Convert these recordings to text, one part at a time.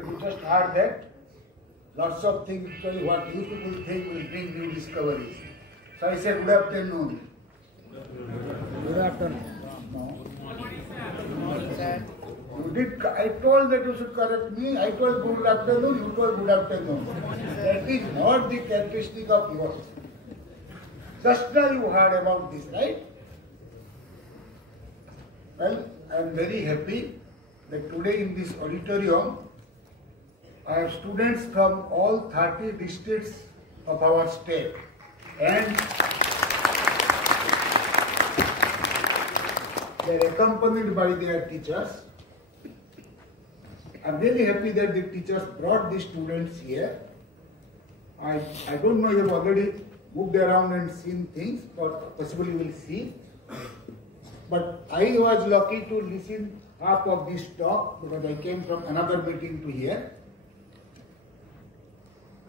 But you just heard that lots of things, actually what you people think will bring new discoveries. So I said, good afternoon. Good afternoon. No. You did, I told that you should correct me. I told good afternoon, you told good afternoon. That is not the characteristic of yours. Just now you heard about this, right? Well, I am very happy that today in this auditorium, I have students from all 30 districts of our state. And they are accompanied by their teachers. I am really happy that the teachers brought the students here. I don't know, you have already moved around and seen things, but possibly you will see. But I was lucky to listen half of this talk because I came from another meeting to here.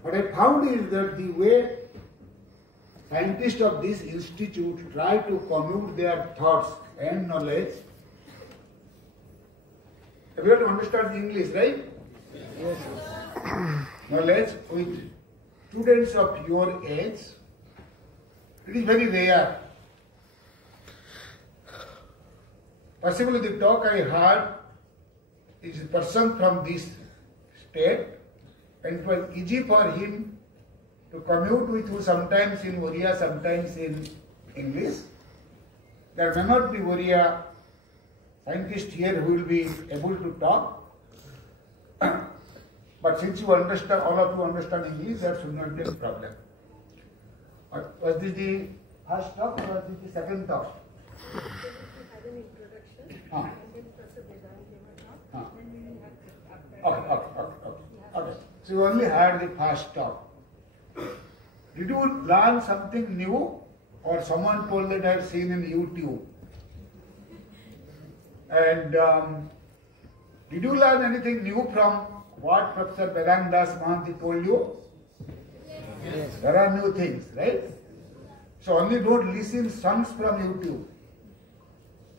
What I found is that the way scientists of this institute try to commute their thoughts and knowledge, everyone understands English, right? Yes. Knowledge with students of your age, it is very rare. Possibly the talk I heard is a person from this state, and it was easy for him to commute with you sometimes in Oriya, sometimes in English. There may not be Oriya scientists here who will be able to talk, but since you understand, all of you understand English, that should not be a problem. Was this the first talk or was this the second talk? Had an introduction, and then Professor Vedant gave a talk, then we will have after. Okay. So you only heard the first talk. Did you learn something new, or someone told that I have seen in YouTube? And did you learn anything new from what Professor Vedant Das Mohanty told you? Yes. There are new things, right? So only don't listen songs from YouTube.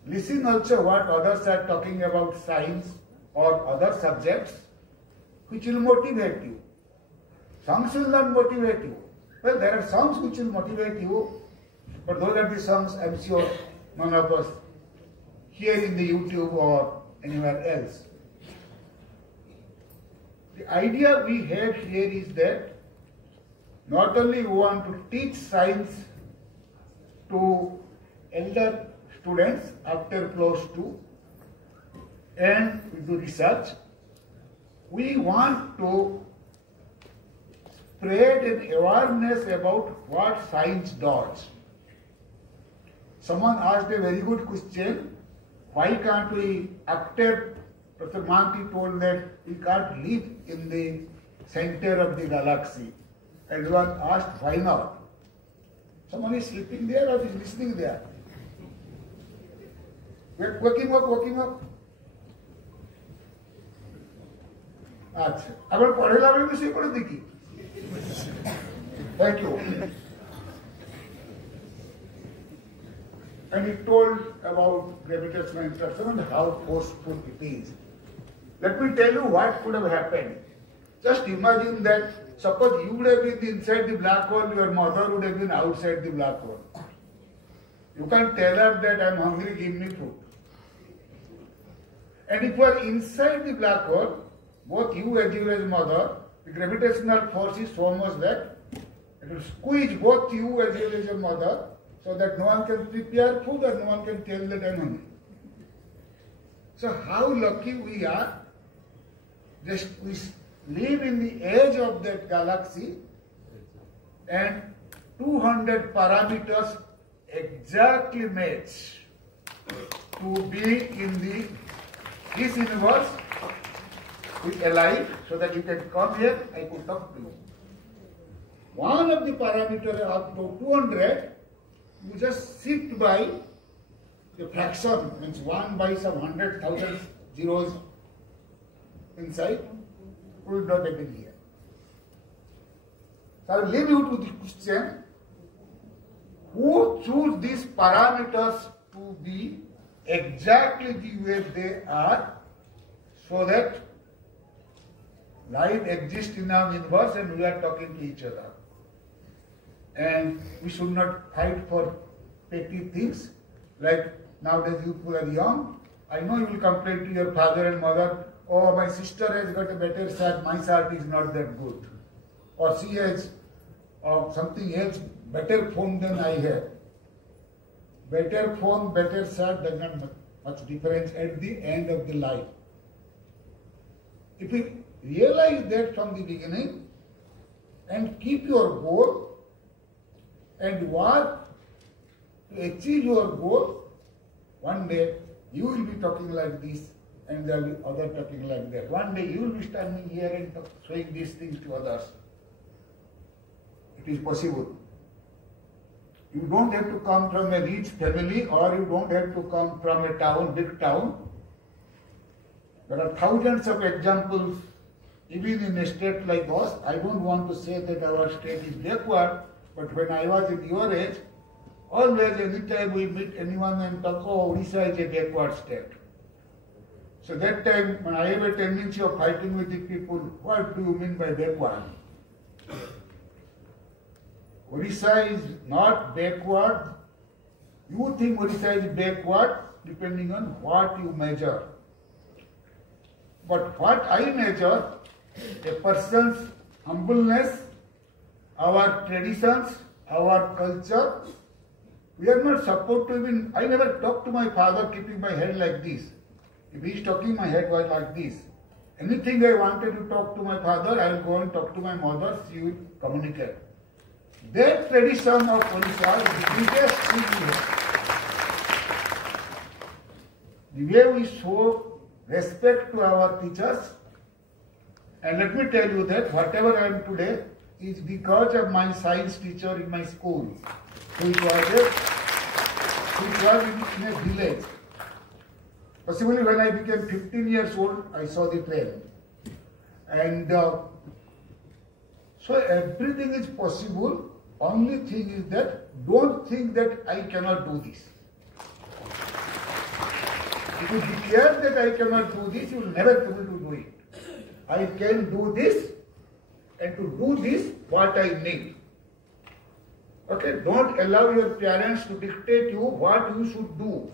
Listen also what others are talking about science or other subjects which will motivate you. Songs will not motivate you. Well, there are songs which will motivate you, but those are the songs I'm sure none of us hear in the YouTube or anywhere else. The idea we have here is that not only we want to teach science to elder students after close to, and we do research, we want to spread an awareness about what science does. Someone asked a very good question, why can't we, after Professor Mohanty told that we can't live in the center of the galaxy, and one asked why not? Someone is sleeping there or is listening there? Waking up. अच्छा, अगर पढ़ेला भी विषय पढ़ देखी. Thank you. And he told about gravitational attraction and how forceful it is. Let me tell you what could have happened. Just imagine that, suppose you would have been inside the black hole, your mother would have been outside the black hole. You can tell her that I am hungry, give me food. And if you are inside the black hole, both you as well as mother, the gravitational force is so much that it will squeeze both you as well as your mother, so that no one can prepare food or no one can tell that I am hungry. So how lucky we are, just we live in the edge of that galaxy and 200 parameters exactly match to be in this universe with alive, so that you can come here, I could talk to you. One of the parameters up to 200, you just sit by the fraction, means 1 by some 100,000 zeros inside, we will not have been here. So I will leave you to the question, who choose these parameters to be exactly the way they are, so that Life exists in our universe and we are talking to each other. And we should not fight for petty things like nowadays you people are young. I know you will complain to your father and mother, oh, my sister has got a better shirt, my shirt is not that good. Or she has something else, better phone than I have. Better phone, better shirt does not make much difference at the end of the life. If we realize that from the beginning and keep your goal and work to achieve your goal, one day you will be talking like this and there will be other talking like that. One day you will be standing here and showing these things to others. It is possible. You don't have to come from a rich family or you don't have to come from a town, big town. There are thousands of examples even in a state like us. I don't want to say that our state is backward, but when I was in your age, always anytime we meet anyone and talk, oh, Odisha is a backward state. So that time when I have a tendency of fighting with the people, what do you mean by backward? Odisha is not backward. You think Odisha is backward depending on what you measure. But what I measure, a person's humbleness, our traditions, our culture. We are not supposed to even, I never talk to my father keeping my head like this. If he is talking, my head was like this. Anything I wanted to talk to my father, I will go and talk to my mother, she will communicate. That tradition of Odisha is the biggest thing we have. The way we show respect to our teachers, and let me tell you that whatever I am today is because of my science teacher in my school, which was in a village. Possibly when I became 15 years old, I saw the train. And so everything is possible. Only thing is that don't think that I cannot do this. If you declare that I cannot do this, you will never be able to do it. I can do this, and to do this, what I need. Okay, don't allow your parents to dictate you what you should do.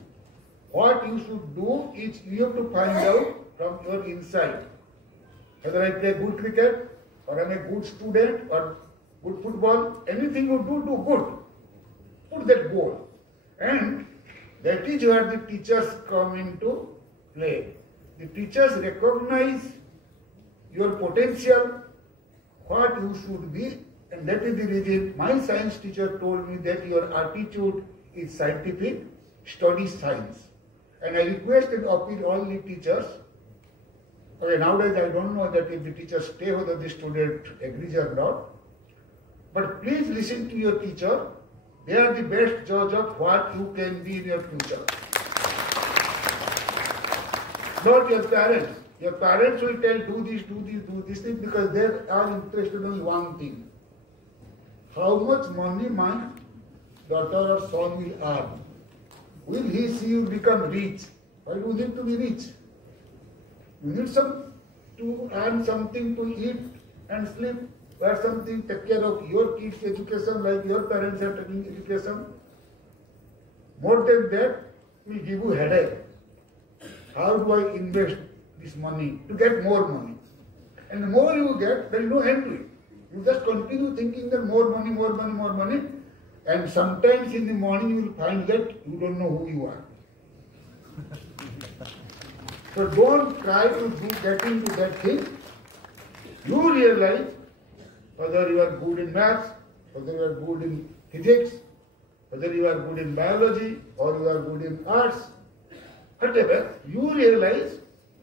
What you should do is you have to find out from your inside. Whether I play good cricket, or I'm a good student, or good football, anything you do good. Put that goal. And that is where the teachers come into play. The teachers recognize your potential, what you should be, and that is the reason my science teacher told me that your attitude is scientific, study science. And I request and appeal all the teachers. Okay, nowadays I don't know that if the teachers stay, whether the student agrees or not. But please listen to your teacher. They are the best judge of what you can be in your future. Not your parents. Your parents will tell do this thing because they are interested in one thing. How much money my daughter or son will earn. Will he see you become rich? Why do you need to be rich? You need to earn something to eat and sleep, or something, take care of your kids' education like your parents are taking education. More than that will give you headache. How do I invest this money to get more money? And the more you get, there is no end to it. You just continue thinking that more money, more money, more money. And sometimes in the morning you will find that you don't know who you are. So don't try to get into that thing. You realize whether you are good in maths, whether you are good in physics, whether you are good in biology or you are good in arts, whatever, you realize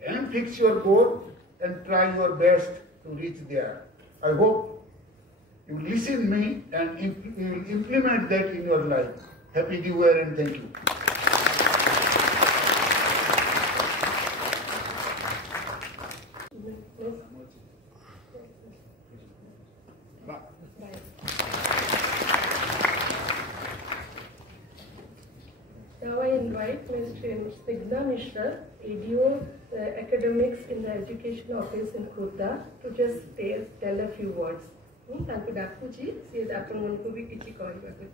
and fix your goal and try your best to reach there. I hope you listen me and you will implement that in your life. Happy New Year and thank you. Now I invite Ms. Snigdha Mishra, ADO the academics in the education office in Khurda to just tell a few words. ताकि डाकू जी से अपन मन को भी किसी कहबा को.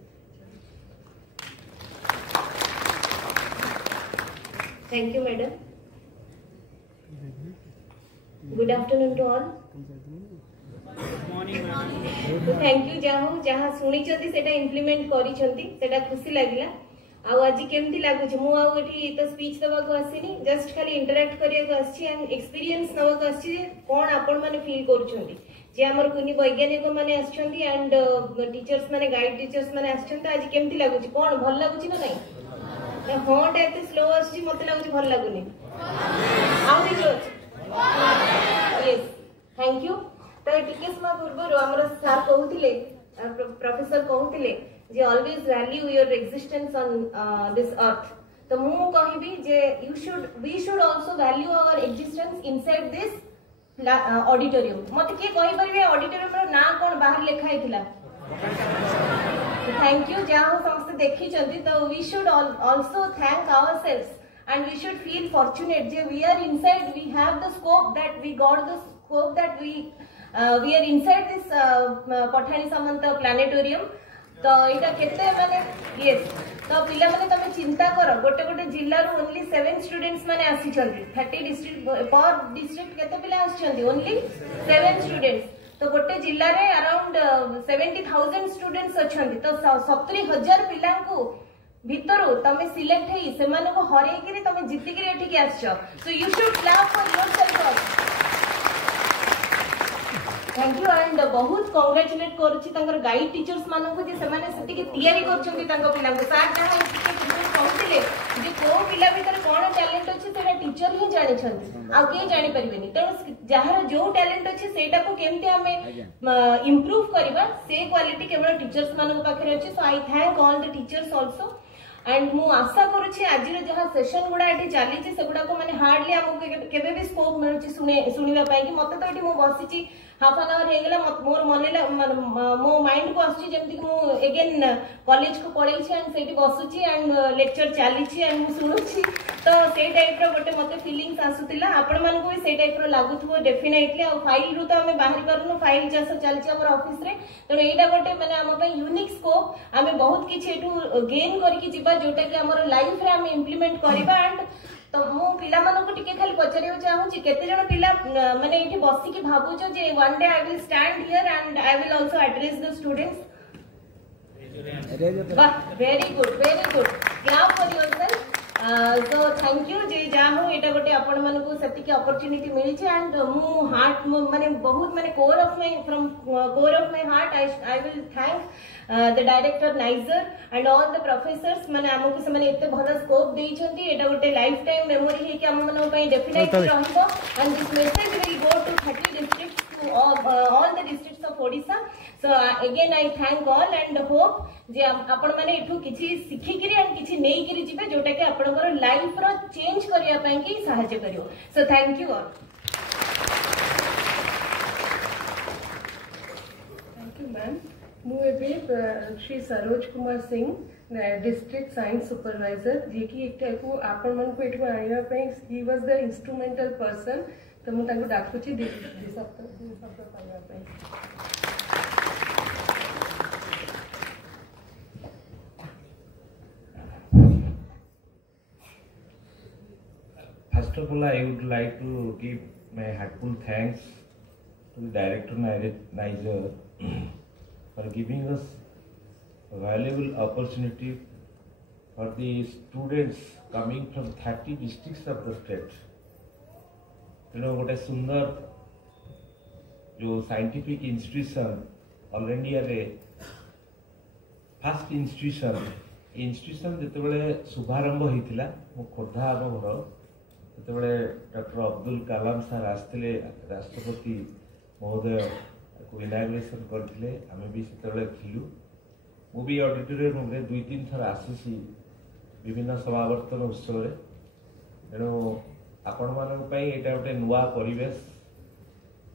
Thank you, madam. Good afternoon to all. तो थैंक यू जहाँ शुणी सेटा इम्प्लीमेंट करा खुशी लगे आज केमती लगुच मुझे तो स्पीच देवाक आसनी जस्ट खाली इंटराक्ट करने एक्सपीरियंस नवाक कौन आपण मैंने फील कर कुनी वैज्ञानिक मैंने एंड टीचर्स मैंने गाइड टीचर्स मैंने आज केमती लगुच कौन भल लगुच ना नहीं हाँ टा एत स्लो आस मत लगुच भल लगुनि यस थैंक यू तो टिके समय पूर्व आमर सार कहते प्रोफेसर कहते जे always value your existence on this earth तो मु कहबी जे we should also value our existence inside this auditorium मत किए कहि परिबे ऑडिटोरियम रो ना कोन बाहर लिखा हितला थैंक यू जहाँ समस्त देखी तो we should also thank ourselves and we should feel fortunate जे we are inside we have the scope that we got the scope that we are inside this Pathani Samant planetarium तो यहाँ केते माने yes तो पिला माने तमे चिंता कर गोटे गोटे जिल्ला रो ओनली 7 स्टूडेंट्स माने आसी छथि 30 डिस्ट्रिक्ट पर डिस्ट्रिक्ट केते पिला आसी छथि ओनली 7 स्टूडेंट्स तो गोटे जिल्ला रे अराउंड 70,000 स्टूडेंट्स अछथि तो 70,000 पिला को भितरु तमे सिलेक्ट हेई से माने को हरे कि तमे जीति कि एठी के आछो so you should clap for yourself thank you and बहुत कांग्रेचुलेट करूची तांकर गाइड टीचर्स मानको जे सेमाने सेति के तैयारी करछन्ती तांको पिला को सार जहा कहउतिले जे को पिला भीतर कोन टैलेंट अछि सेटा टीचर ही जानि छन्ती आ के जानि परिबेनी त जहार जो टैलेंट अछि सेटा को केमते हमें इंप्रूव करबा से क्वालिटी केवल टीचर्स मानको पाखरे अछि so I thank all the teachers also and मु आशा करूची आज जहाँ सेशन गुड़ा ये चली से गुड़ा को मैंने हार्डली आमको केबे भी स्कोप मिलुची सुनिबा पई कि मते तो एठी मु बसिची हाफ एन आवर हेगला मोर मन मो माइंड को आसुची जेमति कि मु अगेन कॉलेज को पढ़ाई छी एंड सेठी बसुची एंड लेक्चर चली छी एंड मु सुनुची तो से टाइप रो गोटे मते फीलिंग्स आसुतिला आपण मानको भी से टाइप रो लागुथबो डेफिनेटली आ फाइल रु तो हमें बाहर करनु फाइल जैसा चलची हमर ऑफिस रे तो एटा गोटे माने हम पई यूनिक स्कोप हमें बहुत किछि एठू गेन करके जिबा जोटा कि हमर लाइफ रे हम इंप्लीमेंट करबा एंड तो मु पिला मानको टिके खाली पचारियो चाहूची केते जण पिला माने एठी बसी की भाबुचो जे one day I will stand here and I will also address the students very good clap for yourself so thank you जे जाहु एटा गोटे आपण मानको सेति के अपॉर्चुनिटी मिली छे एंड मु हार्ट माने बहुत माने core of my heart I will thank the director niger and all the professors माने हमको से माने एते भलो स्कोप देई छथि एटा गोटे लाइफ टाइम मेमोरी हे कि हम मानो पई डेफिनेटली रहइबो and this message will go to 30 districts to all the districts of Odisha. So again I thank all and hope जे आपण माने एठू किछि सिखि करी एंड किछि नेई करी जिबे जोटा के आपनकर लाइफ रो चेंज करिया पई कि सहायता करियो. So thank you all. Thank you ma'am. मु एबे Shri Saroj Kumar Singh district science supervisor जे कि एकटा को आपण मन को एठू आइना पई he was the instrumental person तो मु ताको डाकुची दे शब्द पाइबा पई. First of all, I would like to give my heartfelt thanks to the Director Niger for giving us a valuable opportunity for the students coming from 30 districts of the state. गोटे सुंदर जो scientific institution all India रे first institution जिते शुभारंभ होता मो खोर्धा आम घर जिते डॉक्टर अब्दुल कलाम सार आसते राष्ट्रपति महोदय को इनाग्रेशन करते आम भी से थिलु मु भी ऑडिटोरियम में 2-3 थर आसी विभिन्न समावर्तन उत्सव तेणु आपण मानक पई एटा गोटे नुआ परिवेश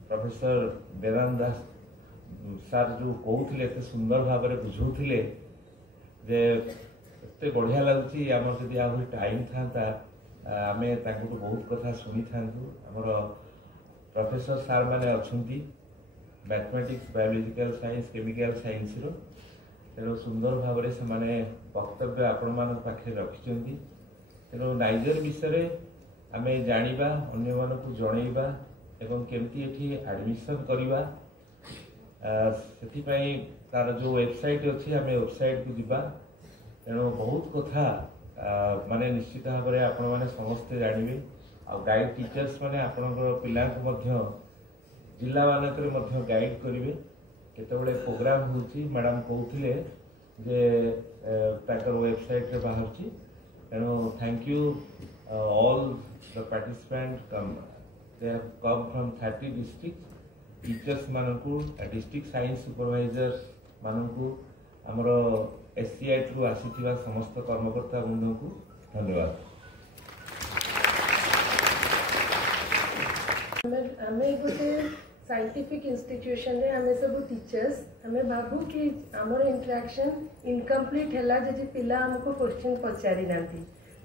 प्रोफेसर वेदांत दास सार जो कहते एत सुंदर भाव में बुझाते जे एत बढ़िया लगुच आम जदि आ टाइम था आमे तांकुटु बहुत कथा सुनी थांतु हमर प्रोफेसर सार माने अछंती mathematics biological science chemical science रो तेणु सुंदर भाव से माने वक्तव्य आपण मान पाखे रखिछंती तेणु नाइजर विषय आमे जानिबा अन्य मानकु जणैबा एवं केमती एठी एडमिशन करिबा सेथिपई तार जो वेबसाइट अछि आमे वेबसाइट को दिबा तेणु बहुत कथा माने निश्चित भाव में आपण माने समस्ते जानिबे आ गाइड टीचर्स माने आपणकर पिला को मध्य जिला मानकरे मध्य गाइड करिवे केतबेले प्रोग्राम होउची मैडम कहउथिले जे ताकर वेबसाइट रे बाहरची तेणु thank you all the participant come they have come from 30 district teachers मानकू डिस्ट्रिक्ट साइंस सुपरवाइजर मानकू हमर एससीआई थ्रू आसीथिबा समस्त कर्मकर्ता बृंद को धन्यवाद। आमे गोटे साइंटिफिक इंस्टीट्यूशन रे आमे सब टीचर्स आमे भाबू कि हमर इंटरेक्शन इनकम्प्लीट हैला जे पिला हमको क्वेश्चन पचारि नांती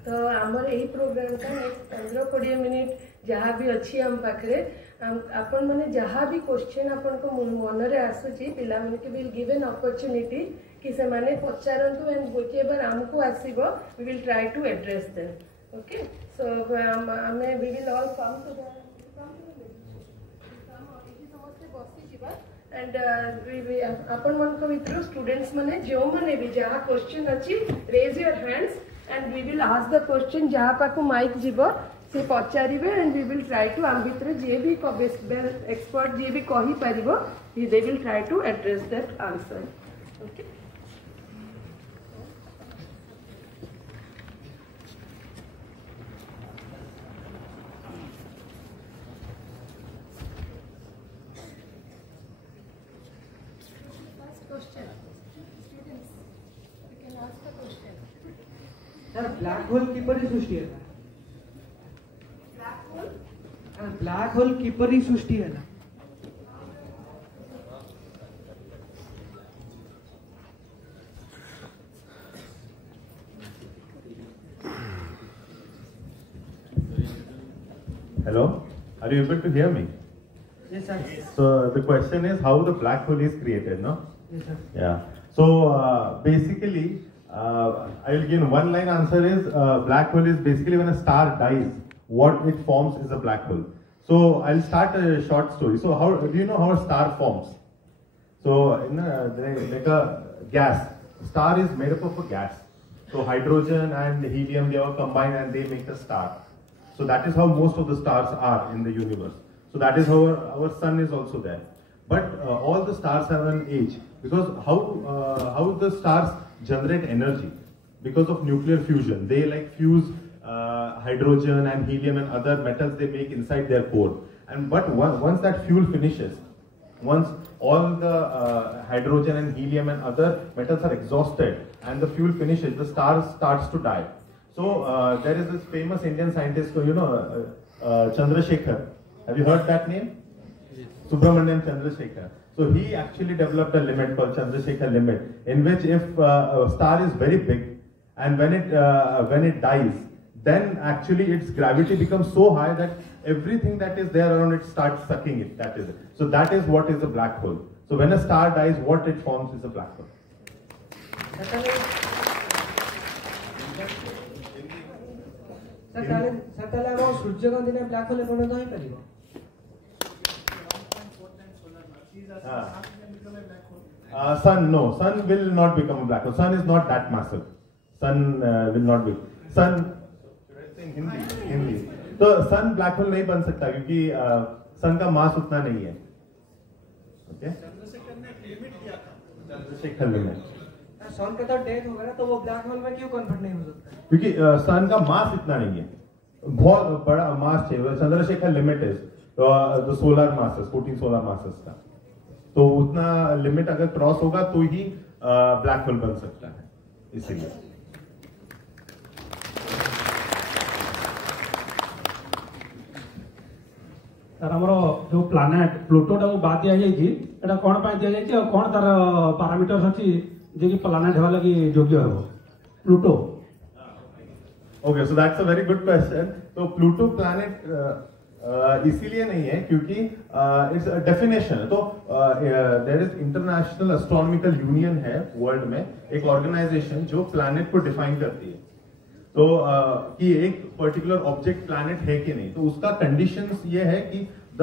तो हमर एही प्रोग्राम का नेक्स्ट 15-20 मिनिट जहाँ भी अच्छी हम पाखरे आपण माने जहाँ भी क्वेश्चन आपण को मन रे आसुची पिला माने के विल गिव एन अपॉर्चुनिटी कि से माने पचारंतु एंड गोटे बार हमको आसीबो we will try to address them okay so हमें we will all come to the end आपण मन को भितर स्टूडेंट्स माने जो माने भी जहाँ क्वेश्चन अच्छी raise your hands and we will ask the question जहाँ पाकु माइक जीवो से पचारिबे and we will try to आम भितर जे भी एक्सपर्ट जे भी कहि परिबो they will try to address that answer okay. Sir black hole किपरि सृष्टि है ब्लैक होल किपरि सृष्टि है Hello, are you able to hear me? Yes sir. So the question is how the black hole is created, no? Yes sir. Yeah. So basically, I will give one line answer is black hole is basically when a star dies, what it forms is a black hole. So I'll start a short story. So how do you know how a star forms? So like a gas, star is made up of a gas. So hydrogen and helium, they all combine and they make a star. So that is how most of the stars are in the universe. So that is how our sun is also there. But all the stars have an age because how the stars generate energy because of nuclear fusion. They like fuse hydrogen and helium and other metals they make inside their core. And but once that fuel finishes, once all the hydrogen and helium and other metals are exhausted and the fuel finishes, the star starts to die. So there is this famous Indian scientist, you know, Chandrasekhar. Have you heard that name? Subramanian Chandrasekhar. So he actually developed a limit called Chandrasekhar limit, in which if a star is very big and when it dies, then actually its gravity becomes so high that everything that is there around it starts sucking it. That is it. So that is what is a black hole. So when a star dies, what it forms is a black hole. Suryakanti ने black hole परिणत होई परिबो Sun, no, sun will not become a black hole. Sun is not that massive. Sun will not be. Sun, Hindi. तो sun black hole नहीं बन सकता क्योंकि sun का मास उतना नहीं है. Okay? चंद्रशेखर लिमिट. सन का तो डेथ होगा ना तो वो ब्लैक होल में क्यों कन्वर्ट नहीं हो सकता? क्योंकि सन का मास इतना नहीं है. बहुत बड़ा मास चाहिए. Chandrashekhar limit is the solar masses, 14 solar masses का. तो उतना लिमिट अगर क्रॉस होगा तो ही ब्लैक होल बन सकता है. इसीलिए सर हमरो जो प्लैनेट प्लूटो टाको बाद दिया जायछि एटा कोन पय दिया जायछि और कोन तार पैरामीटर्स अछि जे कि प्लैनेट हेबा लागि योग्य हो Pluto Okay, so that's a very good question. So Pluto planet इसीलिए नहीं है क्योंकि इट्स डेफिनेशन है. तो there is International Astronomical Union है वर्ल्ड में, एक ऑर्गेनाइजेशन जो प्लैनेट को डिफाइन करती है. तो कि एक पर्टिकुलर ऑब्जेक्ट प्लैनेट है कि नहीं. तो उसका कंडीशंस ये है कि द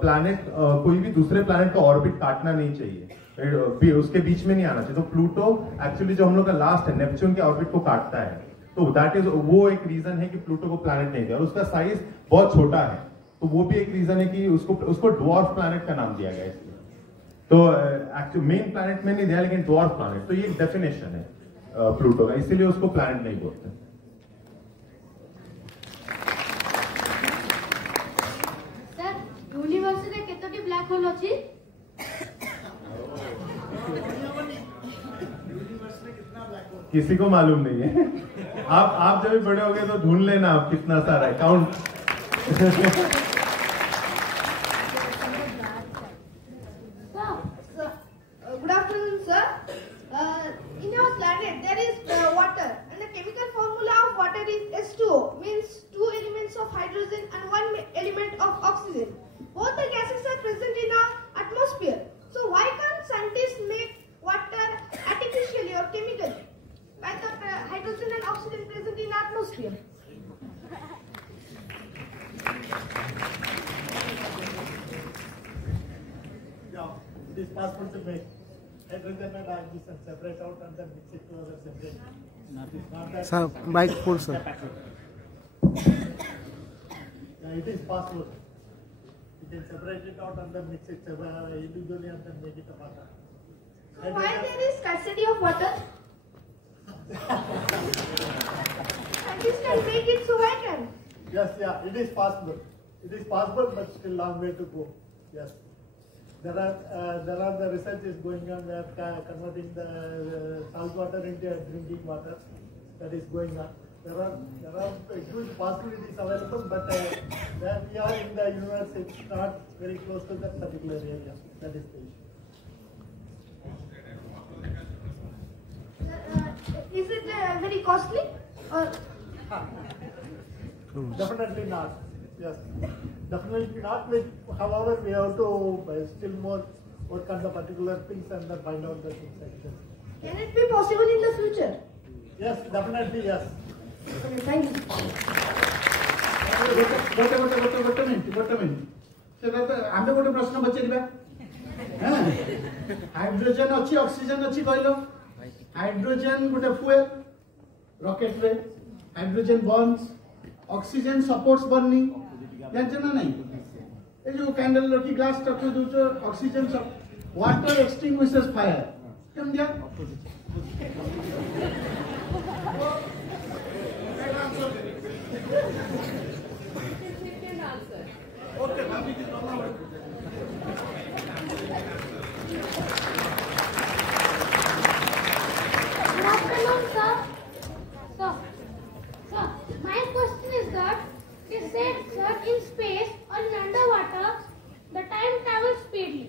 प्लैनेट कोई भी दूसरे प्लैनेट का ऑर्बिट काटना नहीं चाहिए, उसके बीच में नहीं आना चाहिए. तो प्लूटो एक्चुअली जो हम लोग का लास्ट है, नेपच्यून के ऑर्बिट को काटता है. तो दैट इज वो एक रीजन है कि प्लूटो को प्लैनेट नहीं दिया. और उसका साइज बहुत छोटा है, तो वो भी एक रीजन है कि उसको ड्वार्फ प्लैनेट का नाम दिया गया इसलिए. तो एक्चुअली मेन प्लैनेट में नहीं दिया, लेकिन ड्वार्फ प्लैनेट. तो ये एक डेफिनेशन है प्लूटो का, इसीलिए उसको प्लैनेट नहीं बोलते. सर यूनिवर्स रे केतोटी ब्लैक होल अछि? किसी को मालूम नहीं है. आप जब भी बड़े होगे तो ढूंढ लेना आप कितना सारा है, count. Good afternoon, sir. In our planet there is water, and the chemical formula of water is H2O, means 2 elements of hydrogen and 1 element of oxygen. Both the gases are present in our atmosphere. So why can't scientists make water artificially or chemically, like the hydrogen and oxygen present in atmosphere? Yeah, it is possible to make hydrogen and oxygen separate out and then mix it to other separate. It is not that. Sir, mic full, sir. Yeah, it is possible. You can separate it out and then mix it individually and then make it a water. So why there is scarcity of water? Scientists can make it, so why can? Yes, yeah, it is possible. It is possible, but still long way to go. Yes, there are the research is going on. We are converting the salt water into drinking water. That is going on. There are huge possibilities available, but where we are in the universe, it's not very close to that particular area. That is the issue. Is it very costly? Or Definitely not. Yes, definitely not. However, we have to still more work on the particular things and then find out the things actually. can it be possible in the future? Yes, definitely yes. Okay, thank you. ଗୋଟେ minute ସେଟା ତ ଆମେ ଗୋଟେ ପ୍ରଶ୍ନ ପଚାରିବା. Hydrogen ଅଛି, oxygen ଅଛି କହିଲ. ହାଇଡ୍ରୋଜେନ ଗୋଟେ ଫୁଏଲ ରକେଟରେ, hydrogen burns, oxygen supports burning. ଜାଣିଛ ନା ନାଇଁ? ଏ ଯୋଉ କ୍ୟାଣ୍ଡେଲ ରଖି ଗ୍ଲାସ ରଖି ଦଉଛ, ଅକ୍ସିଜେନ ୱାଟର ଏକ୍ସଟିଂଗୁଇଶର୍ସ ଫାୟାର. କେମିତିଆ? Good afternoon, sir. Sir, my question is that they said, sir, in space or in underwater, the time travels speedily.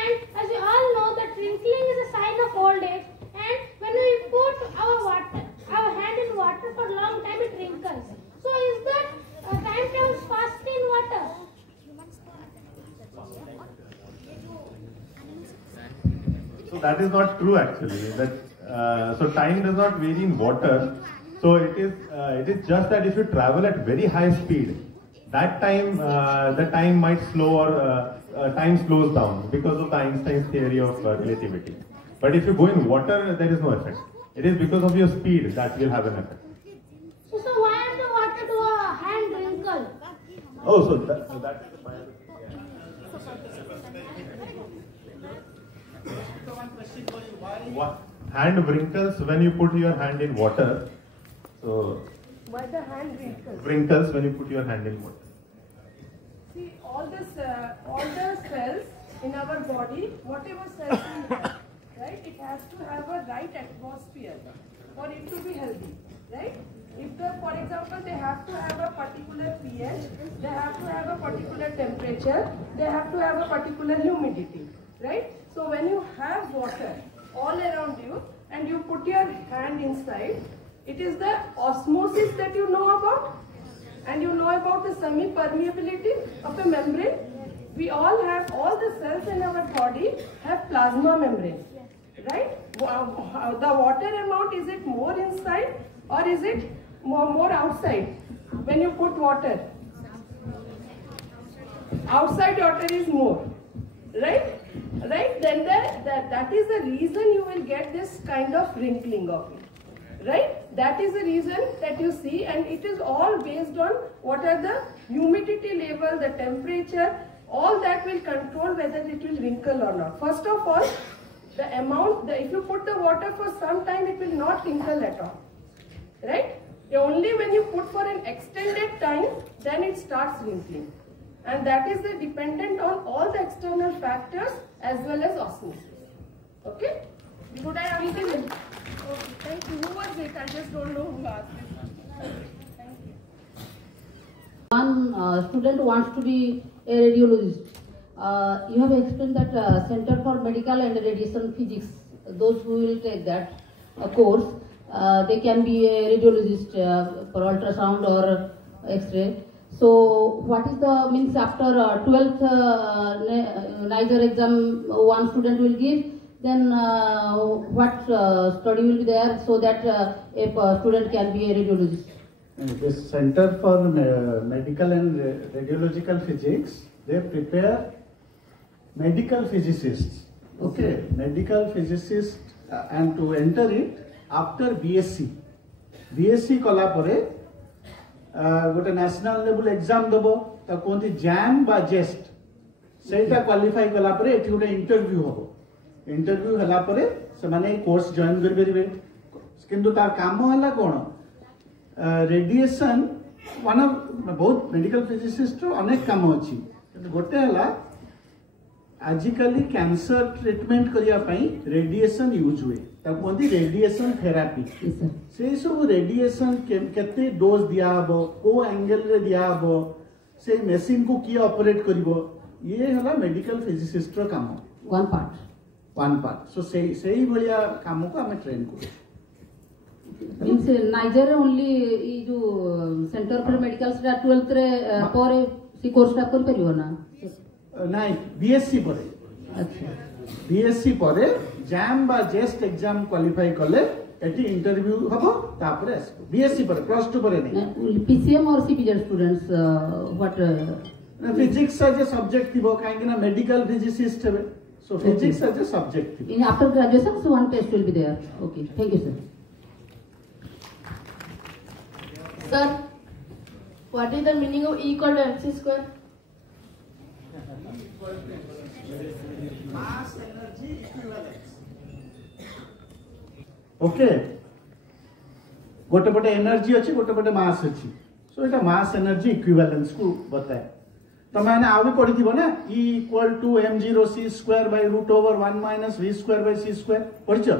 And as you all know, that wrinkling is a sign of old age. And when we put our hand in water for a long time, it wrinkles. So is that time travels fast in water? So that is not true actually. So time does not vary in water. So it is just that if you travel at very high speed, that time the time might slow or time slows down because of the Einstein's theory of relativity. But if you go in water, there is no effect. It is because of your speed that will have an effect. So why does the water do a hand wrinkle? Oh, so that is the biology. Hand wrinkles when you put your hand in water. So Why the hand wrinkles? wrinkles when you put your hand in water. See, all the cells in our body, whatever cells we have, right? It has to have a right atmosphere for it to be healthy, right? If for example, they have to have a particular pH, they have to have a particular temperature, they have to have a particular humidity, right? So when you have water all around you and you put your hand inside, It is the osmosis that you know about, and you know about the semi-permeability of a membrane. We all the cells in our body have plasma membrane, right? The water amount, is it more inside or is it more outside? When you put water, outside water is more, right? Right? Then that is the reason you will get this kind of wrinkling of it, right? That is the reason that you see, and it is all based on what are the humidity level, the temperature, all that will control whether it will wrinkle or not. First of all, the amount, if you put the water for some time, it will not wrinkle at all, right? Only when you put for an extended time, then it starts wrinkling. And that is dependent on all the external factors as well as osmosis. Okay? Would I answer it? Okay, thank you. Who was it? I just don't know who asked it. Thank you. One student wants to be a radiologist. You have explained that Center for Medical and Radiation Physics, those who will take that course, they can be a radiologist for ultrasound or X-ray. So what is the means after 12th NIGER exam one student will give, then what study will be there so that a student can be a radiologist? This Center for Medical and Radiological Physics, they prepare medical physicists. Okay, medical physicists, and to enter it after BSc. BSc कला परे गोटे national level exam दबो ता कोनती jam बा जेस्ट सेटा qualify कला परे एठी गोटे इंटरव्यू हबो इंटरव्यू हला परे से माने कोर्स जॉइन कर परिबे किंतु तार काम हला कोन रेडिएशन वन ऑफ बहुत मेडिकल फिजिसिस्ट अनेक काम अछि गोटे हला आजिकली कैंसर ट्रीटमेंट करिया पई रेडिएशन यूज हुए ताको कोनती रेडिएशन थेरापी से सब रेडिएशन केते डोज दिया हबो को एंगल रे दिया हबो से मशीन को की ऑपरेट करिवो ये हला मेडिकल फिजिसिस्ट रो काम वन पार्ट सो सेही भलिया काम को हमें ट्रेन करू मींस नाइजर ओनली ई जो सेंटर फॉर मेडिकल स्टा 12th रे पर सी कोर्स टा कर परियो ना नाइ बीएससी परे अच्छा बीएससी परे जैम बा जेस्ट एग्जाम क्वालिफाई करले एटी इंटरव्यू हबो तापरे आसबो बीएससी परे प्लस 2 परे नहीं पीसीएम और CPZ students what physics as a subject थिबो काहे ना मेडिकल फिजिसिस्ट हेबे so physics as a subject थिबो in after graduation so one test will be there okay thank you sir Sir, what is the meaning of E equal to mc square? Mass energy equivalence. Okay. गोटे पटे energy अच्छी गोटे पटे मास अच्छी सो एटा mass energy equivalence को बताए तो मैंने आगे पढ़ी थी ना E equal to m0 c square by root over 1 minus v square by c square पढ़ी छ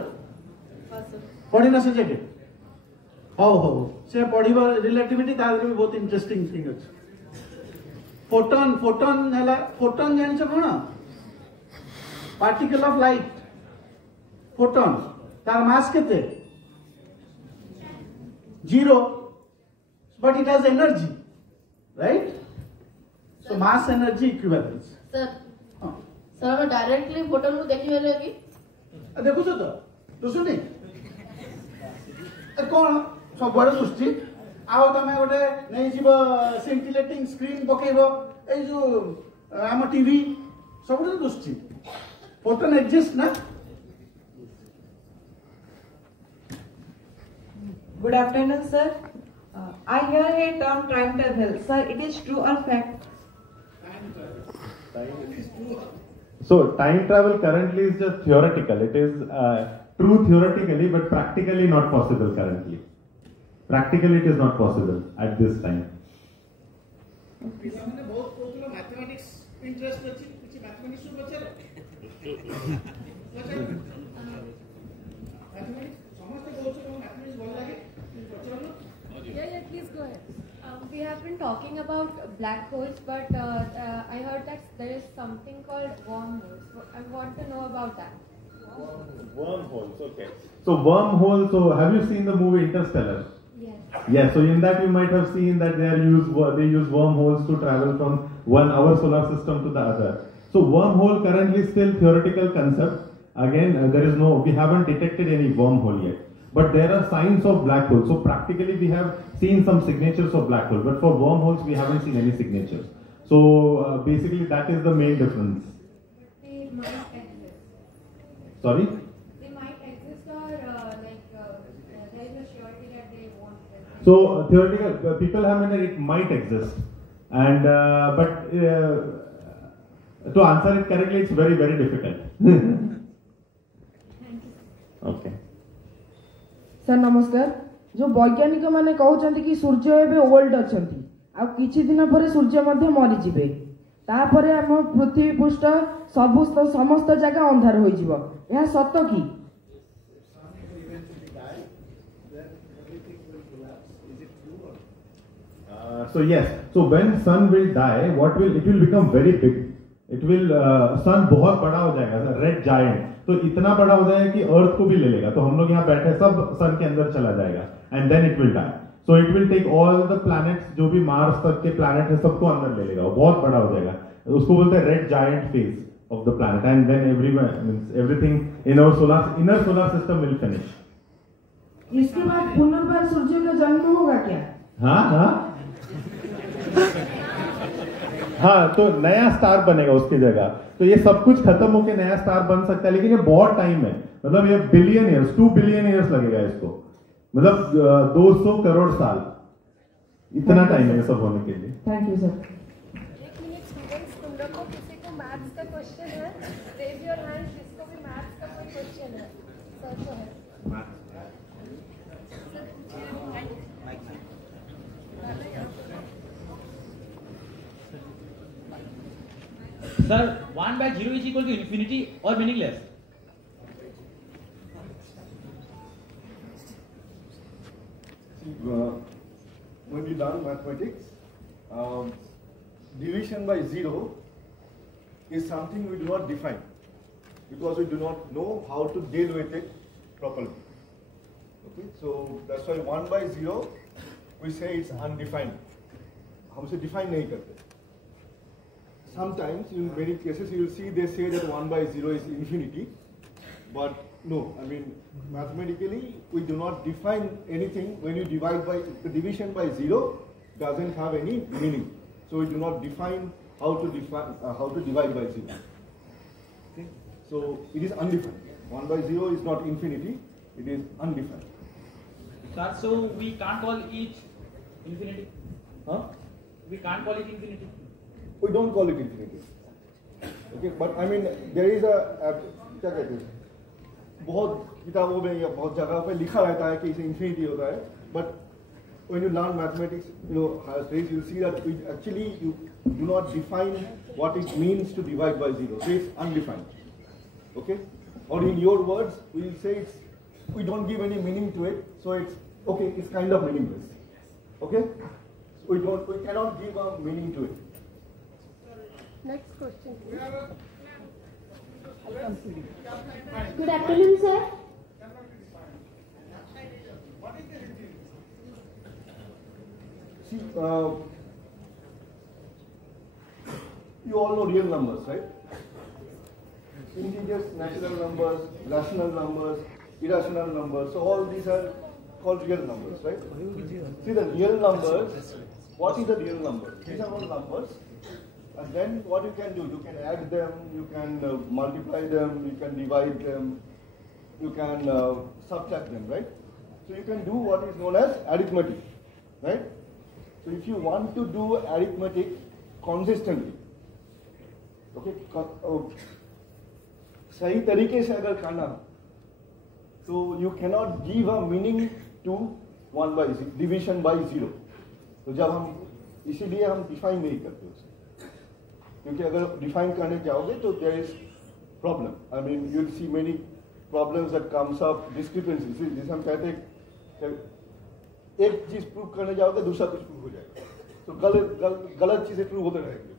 पढ़ी ना से जगह हो से पढ़िबा रिलेटिविटी तार भी बहुत इंटरेस्टिंग थिंग अछि फोटोन हला फोटोन जानि छ कोन पार्टिकल ऑफ लाइट फोटोन तार मास केते 0 but it has energy right so mass energy equivalence sir हम डायरेक्टली फोटोन को देखि बेले कि देखु छ तो सुनी कोन सब बड़ दृष्टि आउ तमे गोटे नै जीव सेंटिलेटिंग स्क्रीन पकेबो ए जो हम टीवी सब दृष्टि फोटोन एग्जिस्ट ना Good afternoon, sir. I hear a term time travel. Sir, it is true or fact? So time travel currently is just theoretical. It is true theoretically, but practically not possible currently. Practically, it is not possible at this time. Mathematics interest अछि किछि mathematics को बचले mathematics समस्त बहुत mathematics भल लागे Yeah, please go ahead. We have been talking about black holes, but I heard that there is something called wormholes. I want to know about that. Wormholes, okay. So wormhole, so have you seen the movie Interstellar? Yes. Yeah, so in that you might have seen that they use wormholes to travel from our solar system to the other. So wormhole currently still theoretical concept. Again, we haven't detected any wormhole yet. But there are signs of black holes. So practically we have seen some signatures of black hole, but for wormholes we haven't seen any signatures. So basically that is the main difference. They might exist. Sorry? They might exist, or there is a surety that they won't exist. So theoretical, people have mentioned it might exist, and but to answer it correctly, it's very, very difficult. Okay. Sir नमस्कार जो वैज्ञानिक माने कहउछन्ति कि सूर्य एबे old अछन्ति आ किछि दिन परे सूर्य मध्ये मरि जिवे तापरे हम पृथ्वी पृष्ठ समस्त जगह अंधार होई जिवो एहा सत्य की So yes, so when sun will die, it will become very big. It will sun बहुत बड़ा हो जाएगा, रेड जायंट. तो इतना बड़ा हो जाएगा कि अर्थ को भी ले लेगा. तो हम लोग यहाँ बैठे सब सन के अंदर चला जाएगा, and then it will die. So it will take all the planets, जो भी मार्स तक के प्लैनेट है सबको अंदर ले लेगा. वो बहुत बड़ा हो जाएगा. उसको बोलते हैं red giant phase of the planet, and then everything in our inner solar system will finish. इसके बाद पुनर्बार सूर्य का जन्म होगा क्या? हाँ, तो नया स्टार बनेगा उसकी जगह. तो ये सब कुछ खत्म होकर नया स्टार बन सकता है, लेकिन ये बहुत टाइम है. मतलब ये बिलियन ईयर्स, 2 बिलियन ईयर्स लगेगा इसको. मतलब 200 करोड़ साल. इतना टाइम है सब होने के लिए. Thank you sir. एक मिनट स्टूडेंट्स, तुम लोग को किसी को मैथ्स का क्वेश्चन है? रेज योर हैंड जिसको भी मैथ्स का कोई क्वेश्चन है. सर को है. Sir, 1 by 0 is equal to infinity or meaningless? When we learn mathematics, division by 0 is something we do not define because we do not know how to deal with it properly. Okay, so that's why 1 by 0 we say it's undefined. हम उसे define नहीं करते. Sometimes, in many cases, you will see they say that 1 by 0 is infinity, but no, I mean, mathematically, we do not define anything. When you divide by, the division by 0 doesn't have any meaning. So we do not define how to divide by 0. Okay? So it is undefined. 1 by 0 is not infinity, it is undefined. Sir, so we can't call each infinity? Huh? We can't call it infinity? We don't call it infinity. Okay, but I mean, there is क्या कहते हैं, बहुत किताबों में या बहुत जगह पे लिखा रहता है कि इसे infinity होता है, but when you learn mathematics, you see that you do not define what it means to divide by 0. So it's undefined. Okay, or in your words, we will say we don't give any meaning to it, so it's kind of meaningless. Okay, we cannot give a meaning to it. Next question. Good afternoon, sir. See, you all know real numbers, right? Integers, natural numbers, rational numbers, irrational numbers. So all these are called real numbers, right? See, the real numbers, what is the real number? These are all numbers. And then what you can do, you can add them, you can multiply them, you can divide them, you can subtract them, right? So you can do what is known as arithmetic, right? So if you want to do arithmetic consistently, okay, सही तरीके से अगर करना, so you cannot give a meaning to 1 by 0, division by 0. तो जब हम इसीलिए हम define नहीं करते उसे. क्योंकि अगर डिफाइन करने जाओगे तो there is problem. I mean you will see many problems that comes up, discrepancies. जैसे हम कहते हैं एक चीज प्रूव करने जाओगे दूसरा कुछ प्रूव हो जाएगा. तो गलत चीजें प्रूव होते रहेंगे,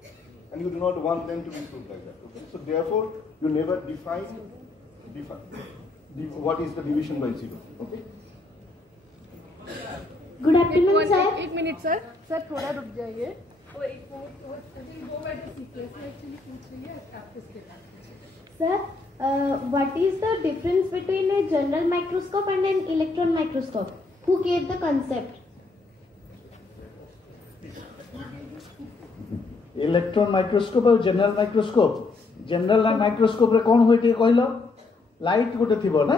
and you do not want them to be prove like that. Okay, so therefore you never define what is the division by 0. Okay. Good afternoon, sir. एक मिनट सर, थोड़ा रुक जाइए। वो एक मिनट वो मैंने सीक्वेंस में एक्चुअली पूछ रही है, आप इसके बाद। Sir, what is the difference between a general microscope and an electron microscope? Who gave the concept? Electron microscope और जनरल माइक्रोस्कोप रे कौन होय टे कहलो लाइट गोटे थिबो ना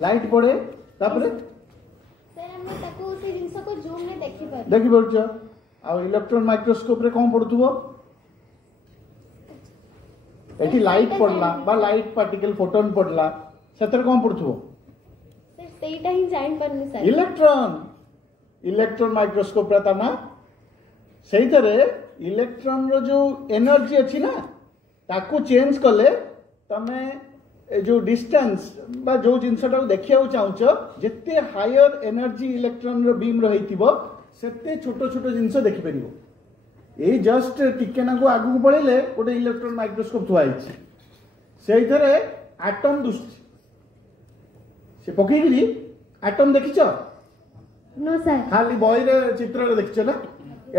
लाइट पड़े तापरे सर हमने ताको उसी जिंस को जूम में देखि पड़छ आ इलेक्ट्रॉन माइक्रोस्कोप रे कौन पड़थुबो एठी लाइट पड़ला बा लाइट पार्टिकल फोटोन पड़ला सेतर कौन पड़थुबो सर सेटा ही जाइन परनी सर इलेक्ट्रॉन माइक्रोस्कोप रा ता ना सही तरह इलेक्ट्रॉन रो जो एनर्जी अच्छी ना ताकू चेंज कले तमे जो डिस्टेंस बा जो जिनसटा देखिया चाहूछ जिते हायर एनर्जी इलेक्ट्रॉन रो बीम रहिथिबो सेते छोटो छोटो जिनस देखि परिबो ए जस्ट टिके ना को आगु पळेले गोटे इलेक्ट्रॉन माइक्रोस्कोप थुआ आइछि सेई थरे एटम दुसछि से पकेगिरी एटम देखिछ नो सर खाली बॉय रे चित्र रे देखिछ ना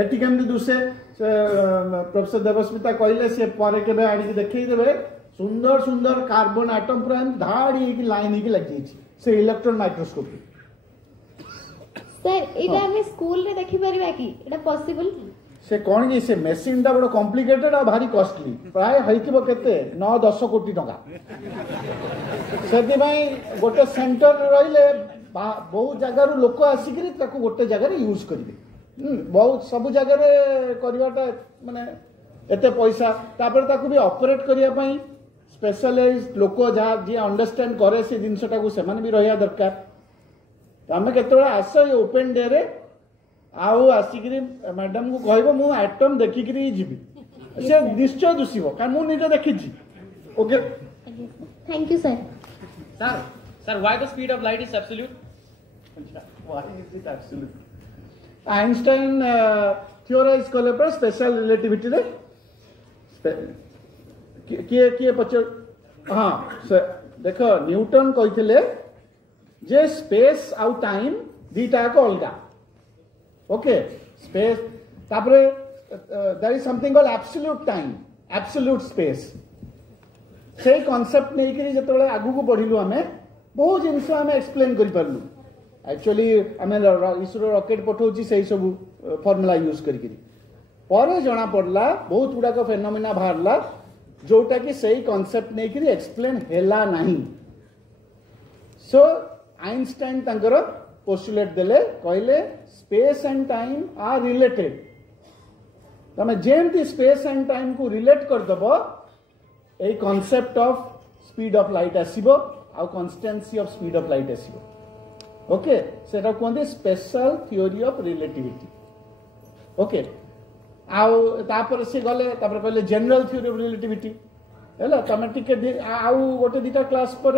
एटी केमती दुसे प्रोफेसर देवस्मिता कहले से परे केबे आनी देखै देबे सुंदर सुंदर कार्बन एटम पूरा धाड़ी की लाइन की लग जाई से इलेक्ट्रॉन माइक्रोस्कोप सर एटा हमें स्कूल रे देखि परबा की एटा पॉसिबल से कोन जे से मशीन दा बड़ कॉम्प्लिकेटेड आ भारी कॉस्टली प्राय हइतिबो केते 9-10 कोटी टका सेति भाई गोटे सेंटर रहिले बहुत जगह रु लोक आसिकरी ताको गोटे जगह रे यूज करिवे बहुत सब जगह करवाटा माने एते पैसा तापर ताकू भी ऑपरेट करिया पई स्पेशलाइज्ड लोक जहाँ जी अंडरस्टैंड करे से जिनसटा को सेमान भी रहिया दरकार आमे केतबे आस ये ओपन डे रे आउ आसिकरी मैडम को कहबो मु एटम देखिकरी जीबी से निश्चय दुसिबो का मु निजे देखिछि okay thank you sir sir why the speed of light is absolute why is it absolute Einstein theorize कले पर स्पेशल रिलेटिविटी रे किए पचर हाँ देखो न्यूटन कहिथिले जे स्पेस आउ टाइम दीटा को अलगा ओके स्पेस तापरे there is something called absolute time absolute space से कांसेप्ट नै कि जतबे आगु को बढ़िलु हमें बहुत जिंस हमें एक्सप्लेन करि परलु एक्चुअली आमे इसरो रॉकेट पठाउची सही सब फॉर्मूला यूज करिकरी पर जना पड़ला बहुत गुडा को फेनोमेना बाहरला जोटा कि सही कांसेप्ट नै कि एक्सप्लेन हेला नाही सो आइंस्टाइन तांकर पोस्टुलेट देले कहले space and time are related तमे जेमती स्पेस एंड टाइम को रिलेट कर दबो ए concept of speed of light आसीबो आ constancy of speed of light आसीबो ओके सेटा कहते special theory of relativity okay आउ तापर से गले तापर कहले जनरल थ्योरी ऑफ रिलेटिविटी हैला तमे टिके आउ गोटे दिटा क्लास पर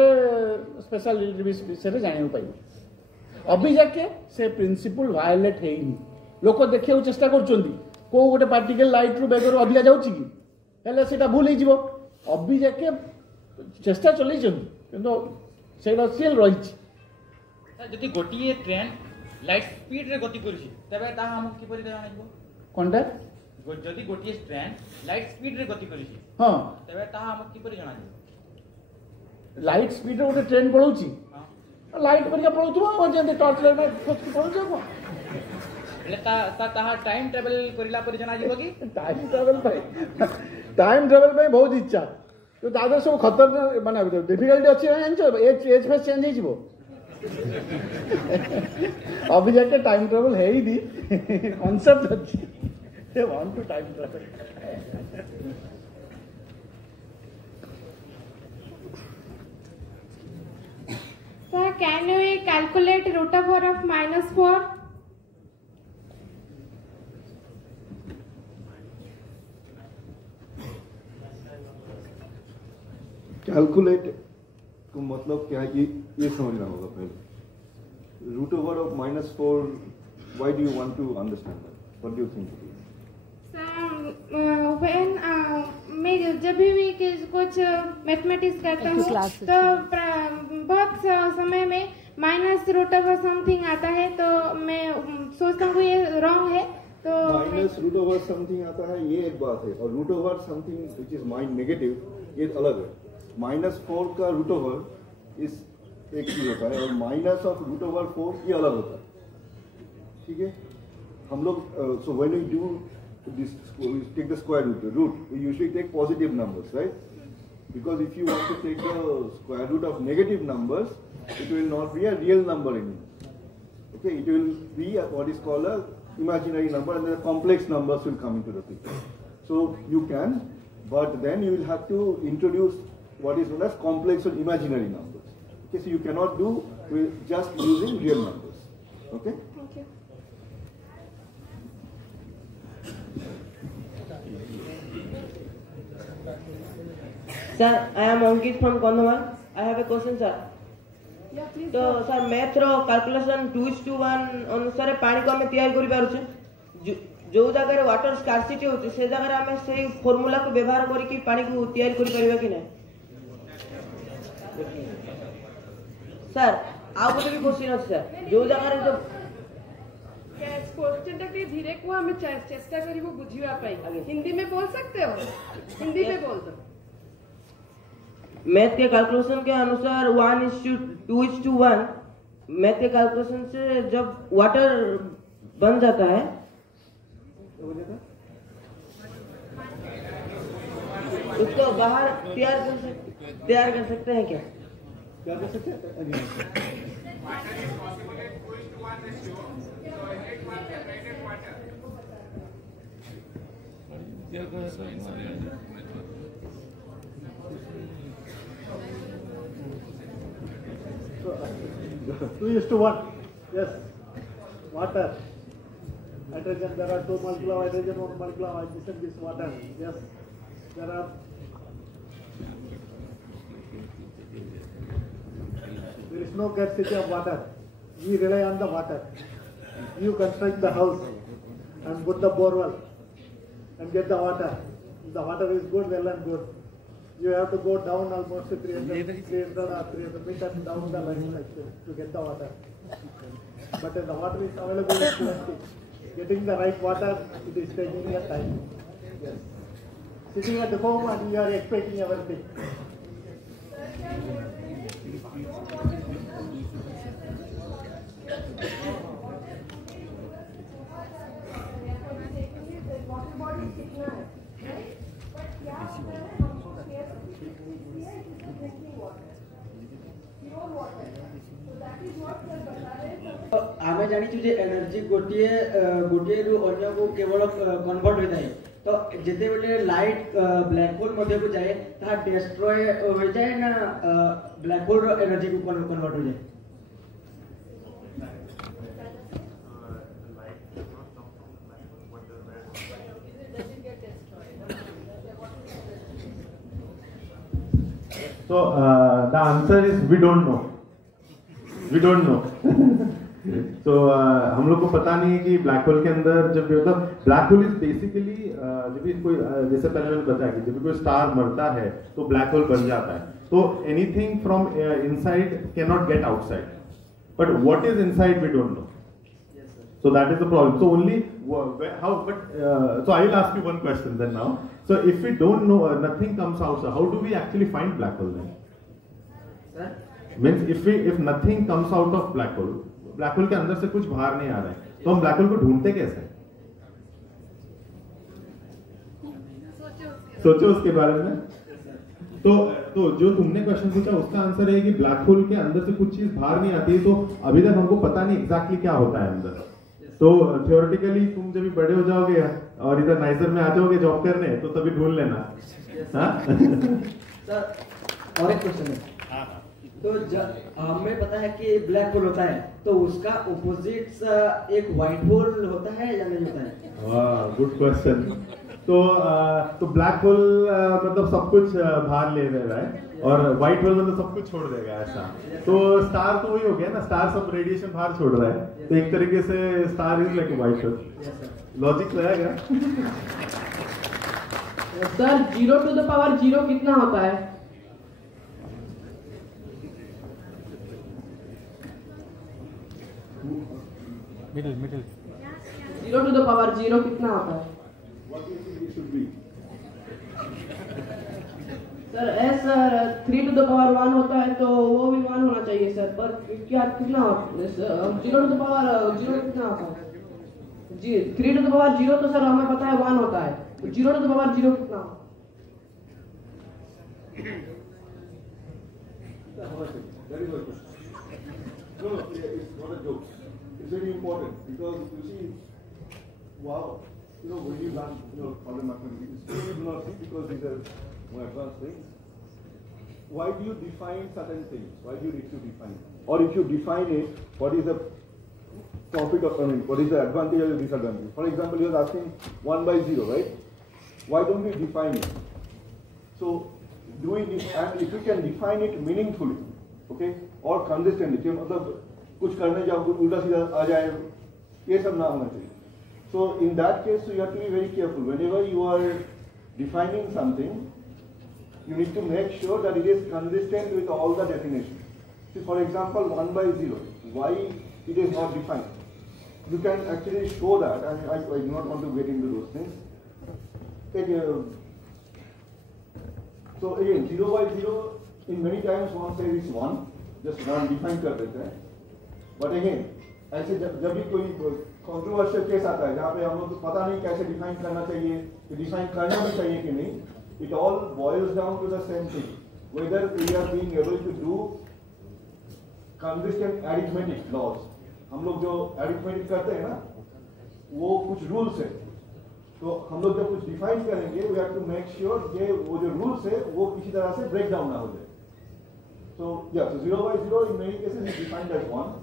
स्पेशल रिलेटिविटी विषय जानियो पाइबो अभी जाके से प्रिंसिपल वायलेट हेइनी लोक देखियो चेष्टा करचोंदी को गोटे पार्टिकल लाइट रु बेगर अधिका जाउची की हैला सेटा भूल हिजिवो अभी जाके चेष्टा चलै चोंदी किंतु सेटा सेल रहिछि जति गोटिए ट्रेन लाइट स्पीड रे गति करछि तबे ता हम कि परि जानिबो कोनटा जति गोटिए ट्रेन लाइट स्पीड रे गति करछि हां तबे ता हम कि परि जानिबो लाइट स्पीड रे गोटे ट्रेन पळौछि लाइट परिका पळौथुबो और जेंते टॉर्च लाइट में खोज पळौ जाबो એટલે ता टाइम ट्रैवल करिला परि जानिबो कि टाइम ट्रैवल पे बहुत इच्छा तो दादा सब खतरनाक माने डिफिकल्टी अछि जानिछो एज फेस चेंज हिजिबो अभी जाके टाइम ट्रेवल है ही दी कॉन्सेप्ट अच्छी they want to time travel sir can we calculate root over of -4 calculate को मतलब क्या है ये समझना होगा पहले root over of -4 why do you want to understand that what do you think sir when मैं जब भी कुछ मैथमेटिक्स करता हूँ तो बहुत समय में -√/, समथिंग आता है, तो मैं सोचता हूँ ये रॉन्ग है। तो -√/, समथिंग आता है, ये एक बात है, और √/, समथिंग विच इज नेगेटिव, ये अलग है। -4 का √/, इस एक चीज होता है, और -√/4 ये अलग होता है। ठीक है, हम लोग so when we do this, we take the square root, we usually take positive numbers, right? Because if you want to take the square root of negative numbers, it will not be a real number anymore. Okay, it will be what is called a imaginary number, and then the complex numbers will come into the picture. So you can, but then you will have to introduce what is known as complex or imaginary numbers. Okay, so you cannot do with just using real numbers. Okay? Thank you. Sir, I am Ankit from Kondhamal. I have a question, sir. Yeah, please. तो sir math रो calculation 2:1 अनुसार पानी को हमें तैयार करि पारुछु। जो जगह water scarcity होती से जगह हमें से फार्मूला को व्यवहार करके पानी को तैयार करि परिबा कि नै? सर आ गोटे भी क्वेश्चन अछि सर, जो जगह जो क्वेश्चन तक धीरे को हमें चेष्टा करिबो बुझिबा पाई। हिंदी में बोल सकते हो? हिंदी में बोल दो। मैथ के कैलकुलेशन के अनुसार 1:2:1 मैथ के कैलकुलेशन से जब वाटर बन जाता है उसको बाहर तैयार कर सकते हैं क्या? क्या कर सकते हैं? So, 2:1, yes, water, hydrogen, there are 2 molecules of hydrogen, 1 molecule of oxygen, this water, yes, there are, there is no scarcity of water, we rely on the water. You construct the house and put the borewell and get the water. If the water is good, well and good. You have to go down almost 300 meters down the line to get the water. But the water is available in plenty. Getting the right water, it is taking a time. Yes. Sitting at home and you are expecting everything. आमे जानी जे energy गोटिए रु अन्य को केवल convert होता है, तो जेते बेले लाइट ब्लैक होल मध्ये को जाए ता डिस्ट्रॉय हो जाए ना ब्लैक होल रो एनर्जी को कन्वर्ट हो जाए? So the answer is we don't know. We don't know. So हम लोग को पता नहीं है कि ब्लैक होल के अंदर जब मतलब ब्लैक होल इज बेसिकली जब भी कोई जैसे पहले मैंने बताया कि जब भी कोई स्टार मरता है तो ब्लैक होल बन जाता है, तो anything from inside can not get outside, but what is inside we don't know. So that is the problem. So only how, but so I will ask you one question then now. So if we don't know, nothing comes out. So how do we actually find black hole then? Sir? Means if nothing comes out of black hole के अंदर से कुछ बाहर नहीं आ रहा है, तो हम ब्लैक होल को ढूंढते कैसे? सोचो उसके बारे में. तो जो तुमने क्वेश्चन पूछा उसका आंसर है कि ब्लैक होल के अंदर से कुछ चीज बाहर नहीं आती है, तो अभी तक हमको पता नहीं एग्जैक्टली क्या होता है अंदर. तो थियोरेटिकली तुम जब भी बड़े हो जाओगे और इधर नाइजर में आ जाओगे जॉब करने, तो तभी ढूंढ लेना. सर और एक क्वेश्चन है. तो हमें पता है कि ब्लैक होल होता है, तो उसका ऑपोजिट एक व्हाइट होल होता है या नहीं होता है? वाह, गुड क्वेश्चन. तो ब्लैक होल मतलब सब कुछ बाहर ले रहा है, और व्हाइट होल मतलब सब कुछ छोड़ देगा ऐसा. तो स्टार तो वही हो गया ना, स्टार सब रेडिएशन बाहर छोड़ रहा है, तो एक तरीके से star is like white hole. Logic लगाएगा. सर 0 to the power 0 कितना होता है? मिडिल 0 to the power 0 कितना होता है? Sir S 3 to the power 1 होता है तो वो भी 1 होना चाहिए सर, पर क्या कितना 0 to the power 0 कितना होता है? जी 3 to the power 0 तो सर हमें पता है 1 होता है, तो 0 to the power 0 कितना होता है? Very good. No, it's not a joke. It's very important because you see, wow, when you learn, problem mathematics, you do not see because these are more advanced things. Why do you define certain things? Why do you need to define? Or if you define it, what is the profit of, what is the advantage or disadvantage? For example, you are asking 1 by 0, right? Why don't we define it? So, and if you can define it meaningfully, okay, or consistently, मतलब कुछ करने जाओ उल्टा सीधा आ जाए, ये सब ना होना चाहिए. So in that case, you have to be very careful. Whenever you are defining something, you need to make sure that it is consistent with all the definitions. See, for example, 1 by 0, why it is not defined? You can actually show that, and I do not want to get into those things. So again, 0 by 0, in many times one says it's 1, just 1 define कर देते हैं. But again, ऐसे जब भी कोई controversial case आता है जहाँ पे हम लोग को पता नहीं कैसे define करना चाहिए, define करना भी चाहिए कि नहीं, it all boils down to the same thing. Whether we are being able to do consistent arithmetic laws. हम लोग जो arithmetic करते हैं ना, वो कुछ rules है. तो हम लोग जब कुछ define करेंगे, we have to make sure कि वो जो rules है, वो किसी तरह से break down ना हो जाए. So yeah, so 0 by 0 in many cases is defined as 1.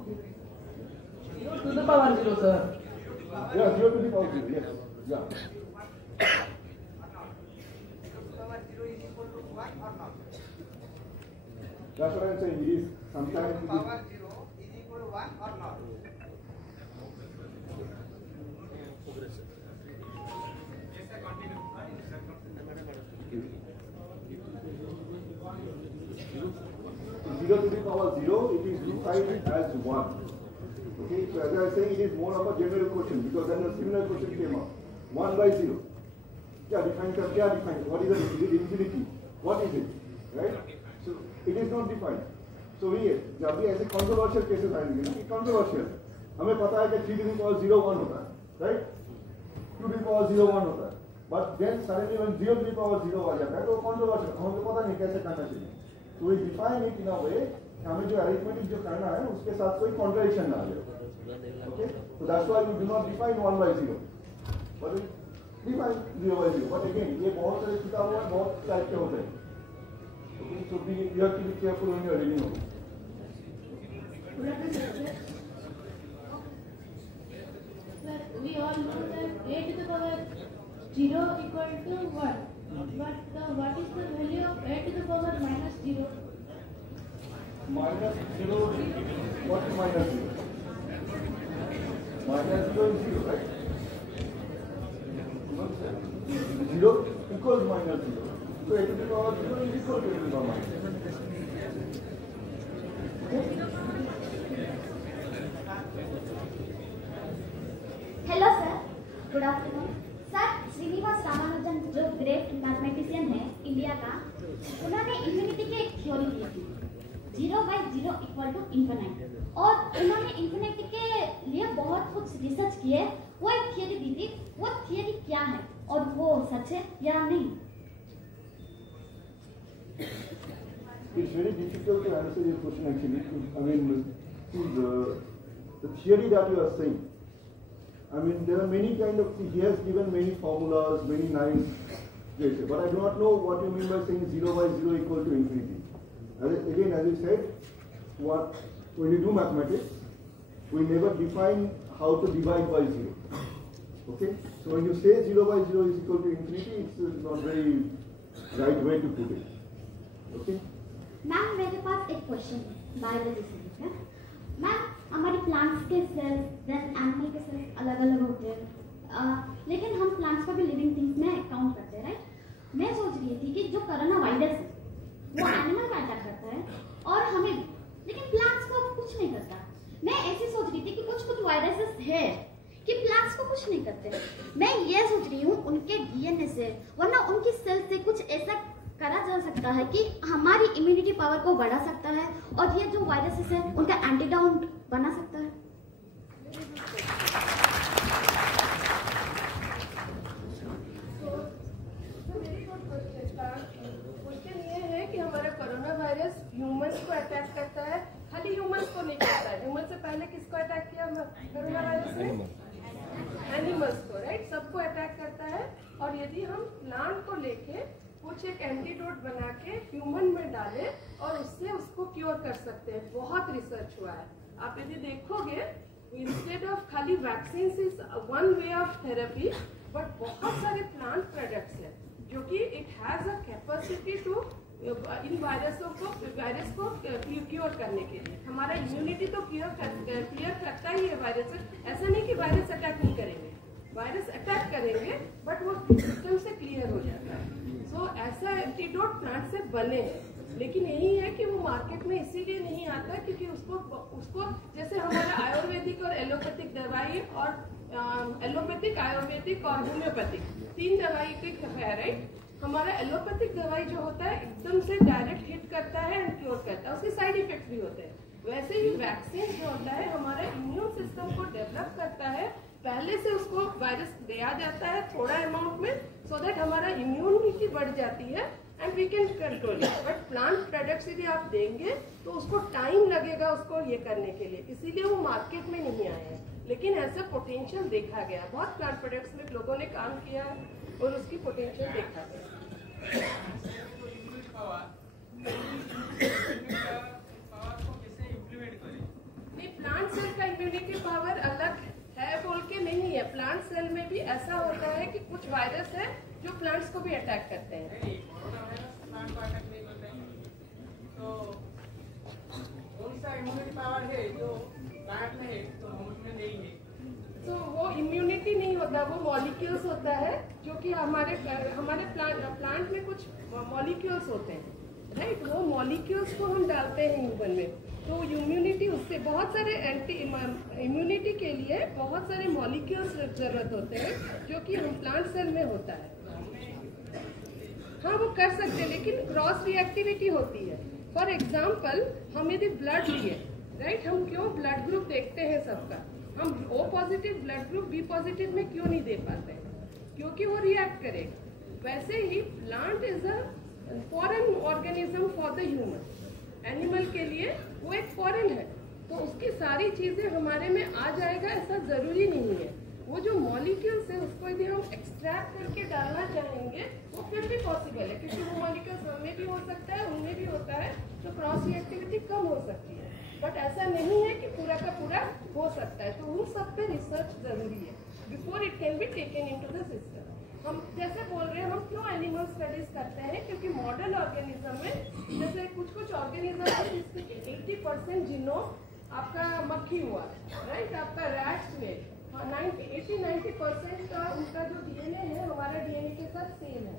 Okay. 0 to the power 0, sir. Yeah, 0 to the power 0. Yes. Yeah. That's what I'm saying. It is sometimes. Power 0 is equal to 1 or not? 0 to the power 0, it is defined as 1. Okay, so as I was saying, it is more of a general question because then a similar question came up. 1 by 0. What is it? Is it infinity? What is it? Right? So it is not defined. So जब भी ऐसे controversial cases आएंगे ना, ये controversial. हमें पता है कि 3 to the power 0 1 होता है, right? 2 to the power 0 1 होता है. But then suddenly when 0 to the power 0 आ जाता है तो controversial. हमें पता नहीं कैसे करना चाहिए. So we define it in a way कि हमें जो arithmetic जो करना है उसके साथ कोई contradiction ना आ जाए. Okay? So that's why we do not define 1 by 0. But we define 0 by 0. But again, ये बहुत सारे किताबों में बहुत टाइप के होते हैं. Okay? So you have to be careful when you are reading it. We all know that a to the power 0 equal to 1. But what is the value of a to the power minus 0? Minus 0, what is minus 0? Minus 0 is 0, right? 0 equals minus 0. So a to the power 0 is equal to a to the power minus 0. Hello sir, good afternoon. Sir Srinivasa Ramanujan जो great mathematician है India का, उन्होंने infinity की एक theory दी थी 0 by 0 equal to infinity, और उन्होंने infinity के लिए बहुत कुछ रिसर्च किए. वो एक थ्योरी दी थी, वो थ्योरी क्या है और वो सच है या नहीं? It's very difficult to answer your question actually. I mean, the theory that you are saying, I mean, there are many kind of, he has given many formulas, many nice places, but I do not know what you mean by saying 0 by 0 equal to infinity. Again, as you said, when you do mathematics, we never define how to divide by 0. Okay? So when you say 0 by 0 is equal to infinity, it's not very right way to put it. Okay? Ma'am मेरे पास एक question है biology से. Ma'am हमारे plants के sales then animal के sales अलग अलग होते हैं. लेकिन हम प्लांट्स को भी लिविंग थिंग्स में काउंट करते हैं, राइट। मैं सोच रही थी कि जो कोरोना वायरस है वो एनिमल को अटैक करता है और हमें, लेकिन प्लांट्स को कुछ नहीं करता। मैं ऐसी सोच रही थी कि कुछ वायरसेस है कि प्लांट्स को कुछ नहीं करते। मैं ये सोच रही हूँ उनके डीएनए से वरना उनकी सेल से कुछ ऐसा करा जा सकता है कि हमारी इम्यूनिटी पावर को बढ़ा सकता है और ये जो वायरसेस है उनका एंटीडोट बना सकता है। क्वेश्चन ये है कि हमारा कोरोना वायरस ह्यूमंस को अटैक करता है, खाली ह्यूमंस को नहीं करता है। ह्यूमन से पहले किसको अटैक किया कोरोना वायरस ने? एनिमल्स को, राइट। सबको अटैक करता है। और यदि हम प्लांट को लेके कुछ एक एंटीडोट बना के ह्यूमन में डालें और उससे उसको क्योर कर सकते हैं। बहुत रिसर्च हुआ है। आप यदि देखोगे, इंस्टेड ऑफ खाली vaccine is one way of therapy, but बहुत सारे प्लांट प्रोडक्ट्स हैं जो कि it has a capacity to इन वायरस को क्योर करने के लिए। हमारा इम्यूनिटी तो क्लियर करता ही है वायरस से। ऐसा नहीं कि वायरस अटैक नहीं करेंगे, वायरस अटैक करेंगे बट वो सिस्टम से क्लियर हो जाता है। सो ऐसा एंटीडोट प्लांट से बने हैं, लेकिन यही है कि वो मार्केट में इसीलिए नहीं आता क्योंकि उसको जैसे हमारा आयुर्वेदिक और एलोपैथिक दवाई और एलोपैथिक, आयुर्वेदिक और होम्योपैथिक 3 दवाई के है, राइट। हमारा एलोपैथिक दवाई जो होता है एकदम से डायरेक्ट हिट करता है एंड क्योर करता है, उसके साइड इफेक्ट भी होते हैं। वैसे ही वैक्सीन जो होता है हमारा इम्यून सिस्टम को डेवलप करता है, पहले से उसको वायरस दिया जाता है थोड़ा अमाउंट में, सो दैट हमारा इम्यूनिटी बढ़ जाती है and we can control it. But plant products यदि आप देंगे तो उसको टाइम लगेगा उसको ये करने के लिए, इसीलिए वो मार्केट में नहीं आए हैं। लेकिन ऐसा पोटेंशियल देखा गया, बहुत प्लांट प्रोडक्ट्स में लोगों ने काम किया और उसकी पोटेंशियल देखा गया। नहीं, प्लांट सेल का इम्यूनिटी पावर अलग है बोल के नहीं है। प्लांट सेल में भी ऐसा होता है कि कुछ वायरस है जो प्लांट्स को भी अटैक करते हैं। तो कौन सा इम्यूनिटी पावर है जो प्लांट में है तो ह्यूमन में नहीं है? तो वो इम्यूनिटी नहीं होता, वो मॉलिक्यूल्स होता है जो कि हमारे प्लांट में कुछ मॉलिक्यूल्स होते हैं, राइट। वो मॉलिक्यूल्स को हम डालते हैं ह्यूमन में, तो इम्यूनिटी उससे बहुत सारे इम्यूनिटी के लिए बहुत सारे मॉलिक्यूल्स जरूरत होते हैं जो कि हम प्लांट सेल में होता है। हाँ, वो कर सकते हैं, लेकिन क्रॉस रिएक्टिविटी होती है। फॉर एग्जाम्पल, हम यदि ब्लड लिए, राइट, हम क्यों ब्लड ग्रुप देखते हैं सबका, हम O positive blood group B positive में क्यों नहीं दे पाते हैं? क्योंकि वो रिएक्ट करेगा। वैसे ही plant is a foreign organism for the human. Animal के लिए वो एक फॉरेन है, तो उसकी सारी चीजें हमारे में आ जाएगा ऐसा जरूरी नहीं है। वो जो मॉलिक्यूल्स है उसको यदि हम एक्सट्रैक्ट करके डालना चाहेंगे वो फिर भी पॉसिबल है, क्योंकि वो मॉलिक्यूल्स हमें भी हो सकता है, उनमें भी होता है, तो क्रॉस रिएक्टिविटी कम हो सकती है। बट ऐसा नहीं है कि पूरा का पूरा हो सकता है, तो उन सब पे रिसर्च जरूरी है before it can be taken into the system. हम जैसे बोल रहे हैं, हम क्यों एनिमल स्टडीज करते हैं, क्योंकि मॉडल ऑर्गेनिज्म में जैसे कुछ ऑर्गेनिज्म है जिसमें 80% जीनोम आपका मक्खी हुआ, राइट, आपका रैट्स में 80-90% का उनका जो डीएनए है हमारा डीएनए के साथ सेम है,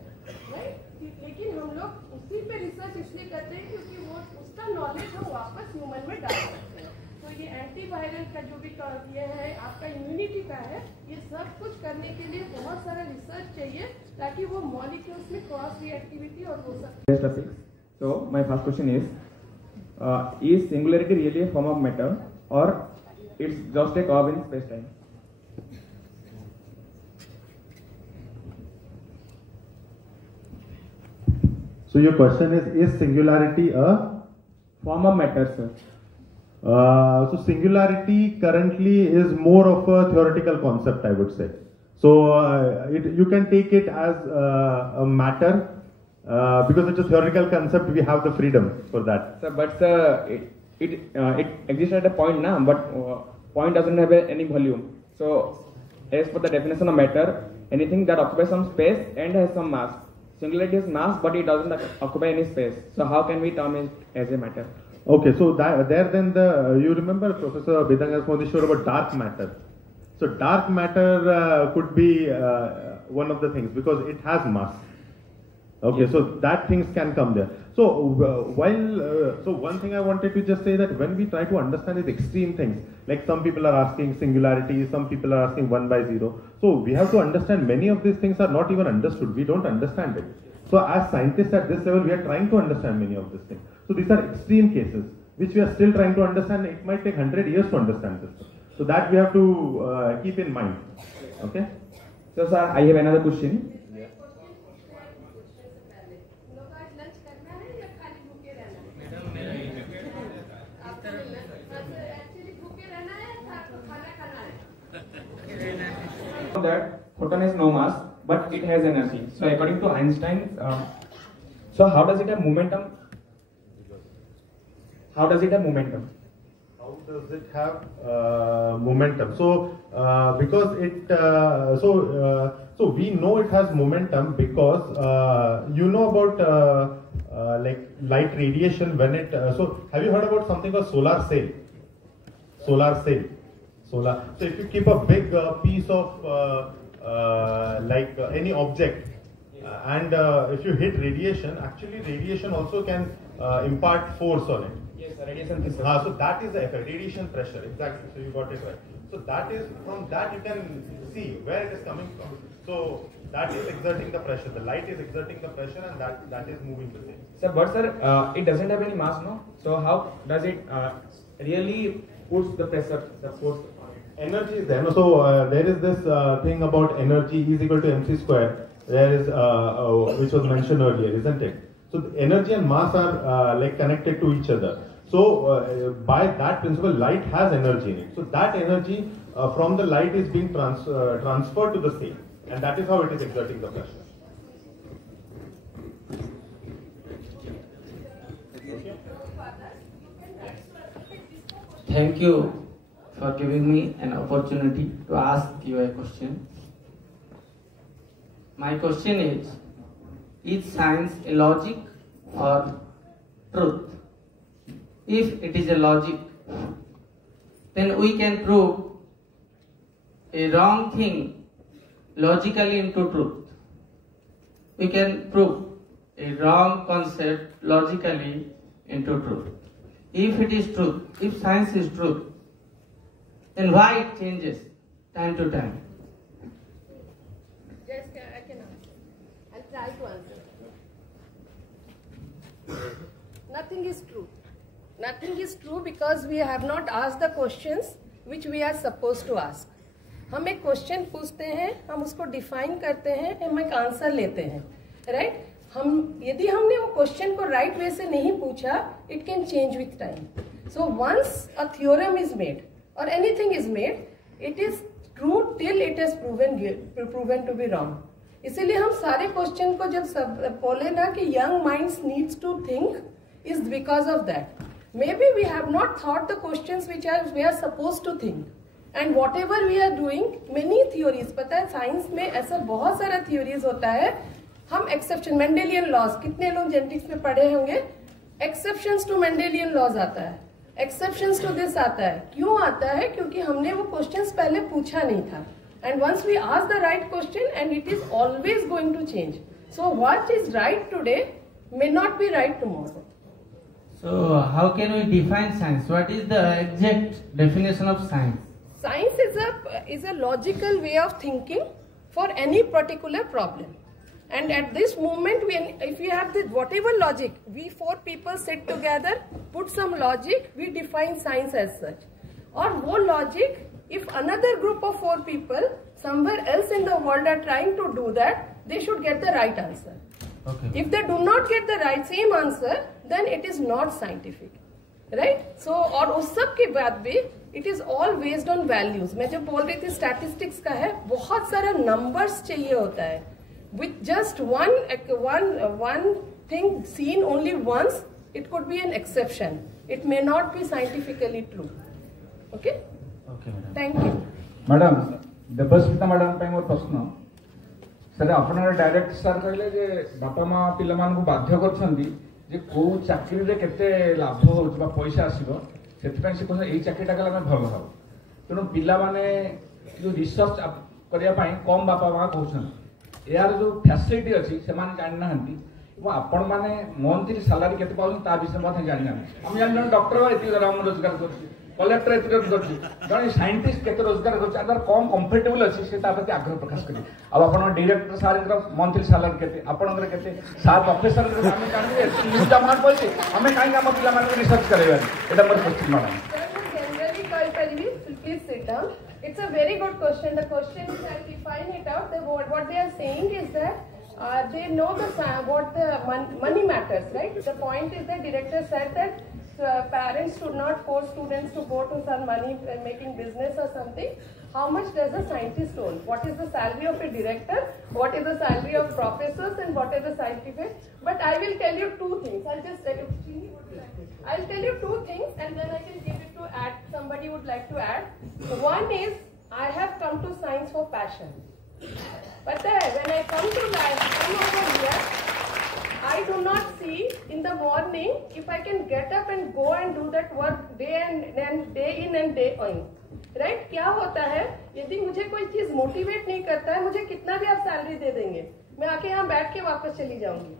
राइट। लेकिन हम लोग उसी पे रिसर्च इसलिए करते हैं क्योंकि वो उसका नॉलेज हम वापस ह्यूमन में डाल सकते हैं। तो ये एंटीवायरल का जो भी ये है, आपका इम्यूनिटी का है, ये सब कुछ करने के लिए बहुत सारा रिसर्च चाहिए ताकि वो मॉलिक्यूल्स में क्रॉस रिएक्टिविटी और वो सब। So my first question is singularity really a form of matter or it's just a curve in space-time? So your question is singularity a form of matter, sir? So singularity currently is more of a theoretical concept, I would say. So you can take it as a matter because it's a theoretical concept. We have the freedom for that. Sir, but it exists at a point now, but point doesn't have any volume. So as for the definition of matter, anything that occupies some space and has some mass. Singularity is mass, but it doesn't occupy any space. So how can we term it as a matter? Okay, so you remember Professor Bidanga Modi showed about dark matter. So dark matter could be one of the things because it has mass. Okay, so that things can come there. So so one thing I wanted to just say that when we try to understand these extreme things, like some people are asking singularity, some people are asking 1 by 0. So we have to understand many of these things are not even understood. We don't understand it. So as scientists at this level, we are trying to understand many of these things. So these are extreme cases which we are still trying to understand. It might take 100 years to understand this. So that we have to keep in mind. Okay. So sir, I have another question. That photon has no mass, but it has energy. So according to Einstein, so how does it have momentum? How does it have momentum? How does it have momentum? So because it so we know it has momentum because you know about like light radiation when it so have you heard about something called solar sail? Solar sail. Solar. So if you keep a big piece of like any object and if you hit radiation, actually radiation also can impart force on it. Yes, radiation pressure. So that is the effect, radiation pressure, exactly. So you got it right. So that is, from that you can see where it is coming from. So that is exerting the pressure. The light is exerting the pressure, and that is moving the thing. Sir, but sir, it doesn't have any mass, no? So how does it really puts the pressure, the force? Energy is there. No? So there is this thing about energy is equal to mc square. There is which was mentioned earlier, isn't it? So the energy and mass are like connected to each other. So by that principle, light has energy in it. So that energy from the light is being transferred to the sail, and that is how it is exerting the pressure. Thank you for giving me an opportunity to ask you a question. My question is science a logic or truth? If it is a logic, then we can prove a wrong thing logically into truth. We can prove a wrong concept logically into truth. If it is truth, if science is truth, then why it changes time to time? Yes, I can answer. I'll try to answer. Nothing is true. Nothing is true because we have not asked the questions which we are supposed to ask. हम एक question पूछते हैं, हम उसको define करते हैं, हम एक आंसर लेते हैं, राइट? हम यदि हमने वो क्वेश्चन को राइट वे से नहीं पूछा, it can change with time. So once a theorem is made or anything is made, it is true till it is proven to be wrong. इसीलिए हम सारे क्वेश्चन को जब बोले ना कि young minds needs to think is because of that. Maybe we have not thought the questions which we are supposed to think. And whatever we are doing, many theories, पता है साइंस में ऐसा बहुत सारा theories होता है. हम exception, Mendelian laws, कितने लोग जेनेटिक्स में पढ़े होंगे? Exceptions to Mendelian laws आता है. एक्सेप्शंस टू दिस आता है. क्यों आता है? क्योंकि हमने वो क्वेश्चंस पहले पूछा नहीं था. And once we ask the right question and it is always going to change. So what is right today may not be right tomorrow. So how can we define science? What is the exact definition of science? Science is a logical way of thinking for any particular problem. And at this moment, if we have whatever logic, we 4 people sit together, put some logic, we define science as such. Or वो logic, if another group of 4 people somewhere else in the world are trying to do that, they should get the right answer. Okay. If they do not get the same answer, then it is not scientific, right? So और उस सब के बाद भी it is all based on values. मैं जब बोल रही थी statistics का है, बहुत सारा numbers चाहिए होता है. With just one thing seen only once, it could be an exception. It may not be scientifically true. Okay? Okay, madam. Thank you. Madam, Devasmita madam पे मोर प्रश्न सर आपण डायरेक्ट सर कहले जे बापा माँ पिला मान को बाध्य करछंदी जे को चाकरी रे केते लाभ होउछ बा पैसा आसीबो सेति पय से कोन एई चाकरीटा कला मैं भल भाव तेणु पिला माने जो रिसर्च करने कम बापा माँ कहते यार जो फैसिलिटी अच्छी से जाना आपण मैंने मंथली सालारी केते पाउन ता विषय में जाना हम जान डॉक्टर एत रोजगार कर कलेक्टर एत जन साइंटिस्ट केते रोजगार कर कम कंफर्टेबल अच्छी से प्रति आग्रह प्रकाश करें आप डायरेक्टर सार मंथली सालारी केते आपनकर केते सात ऑफिसर आम जानते न्यूज अमाउंट बोलते आम कहीं आम पिला रिसर्च करेगा ये more question madam Please sit down. It's a very good question. The question is that define it out. What they are saying is that they know what the money matters, right? The point is that director said that parents should not force students to go to some money making business or something. How much does a scientist own? What is the salary of a director? What is the salary of professors? And what is the scientific? But I will tell you two things. I'll tell you two things, and then I can give it to add. Somebody would like to add. One is I have come to science for passion. But when I come over here, I do not see in the morning if I can get up and go and do that work day in and day out. Right क्या होता है यदि मुझे कोई चीज motivate नहीं करता है मुझे कितना भी आप सैलरी दे देंगे मैं आके यहाँ बैठ के वापस चली जाऊंगी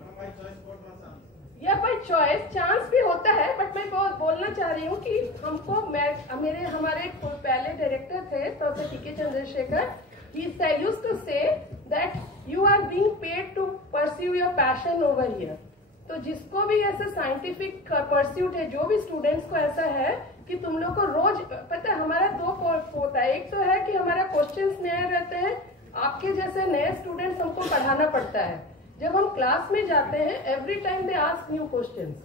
या बाय चॉइस चांस भी होता है बट मैं बोलना चाह रही हूँ कि हमको हमारे पहले डायरेक्टर थे professor TK. Chandrashekhar he used to say that you are being paid to pursue your passion over here. तो जिसको भी ऐसे साइंटिफिक परस्यूट है जो भी स्टूडेंट्स को ऐसा है कि तुम लोग को रोज पता है हमारा दो होता है एक तो है कि हमारा क्वेश्चंस नए रहते हैं आपके जैसे नए स्टूडेंट्स हमको पढ़ाना पड़ता है जब हम क्लास में जाते हैं every time they ask new questions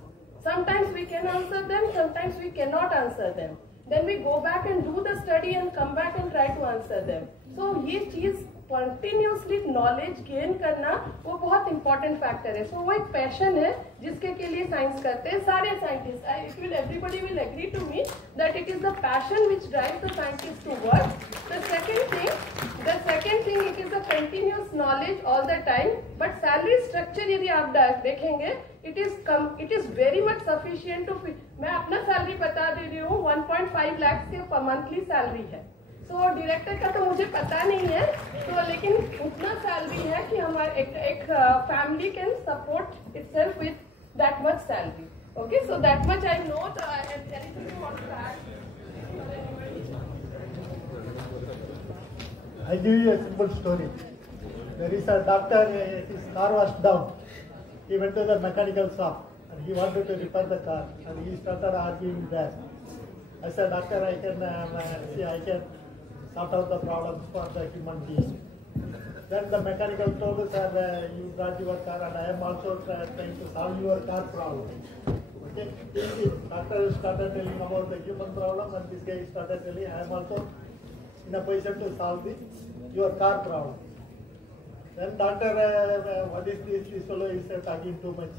sometimes we can answer them sometimes we can not answer them then we go back and do the study and come back and try to answer them so ये चीज continuously knowledge gain करना वो बहुत important factor है सो वो एक passion है जिसके के लिए साइंस करते हैं सारे scientist everybody will agree to me that it is the passion which drives the scientist to work the second thing it is the continuous knowledge all the time but salary structure यदि आप देखेंगे it is very much sufficient to मैं अपना salary बता दे रही हूँ 1.5 लाख के monthly salary है तो डायरेक्टर का तो मुझे पता नहीं है तो लेकिन उतना सैलरी है कि हमारे एक family can support itself with that much salary okay so that much I know I give you a simple story. There is a doctor, his car was down. He went to the mechanical shop and he wanted to repair the car and he started arguing there. I said, doctor, I can sort out the problems for the human being. Then the mechanical told us, you brought your car and I am also trying to solve your car problem. Okay, doctor started telling about the human problem and this guy started telling, I am also in a position to solve your car problem. Then doctor, what is this? This fellow is talking too much.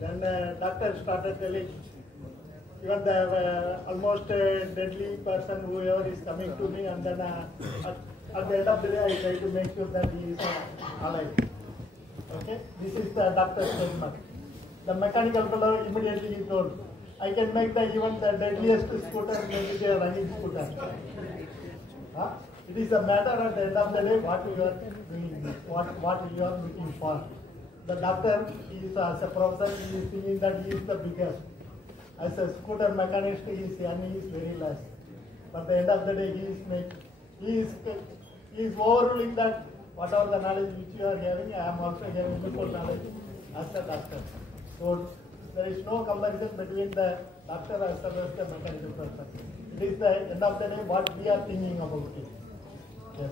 Then doctor started telling, even the almost deadly person, whoever is coming to me, and then at the end of the day, I try to make sure that he is alive. Okay, this is the doctor's statement. The mechanical fellow immediately he told, I can make even the deadliest scooter make it a running scooter. It is a matter at the end of the day what you are doing, what you are looking for. The doctor is as a professor, he is thinking that he is the biggest. As a scooter mechanist, his earning is very less. But at the end of the day, he is overruling that whatever the knowledge which you are having, I am also having equal knowledge as a doctor. So there is no comparison between the doctor as well as the mechanical person. It is the end of the day what we are thinking about it. Yes.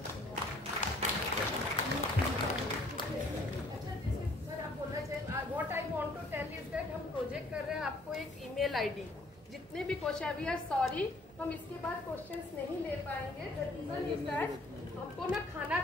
What I want to tell is that हम project कर रहे हैं आपको एक email ID जितने भी question we are sorry हम इसके बाद क्वेश्चंस नहीं ले पाएंगे द रीजन इज दैट हमको ना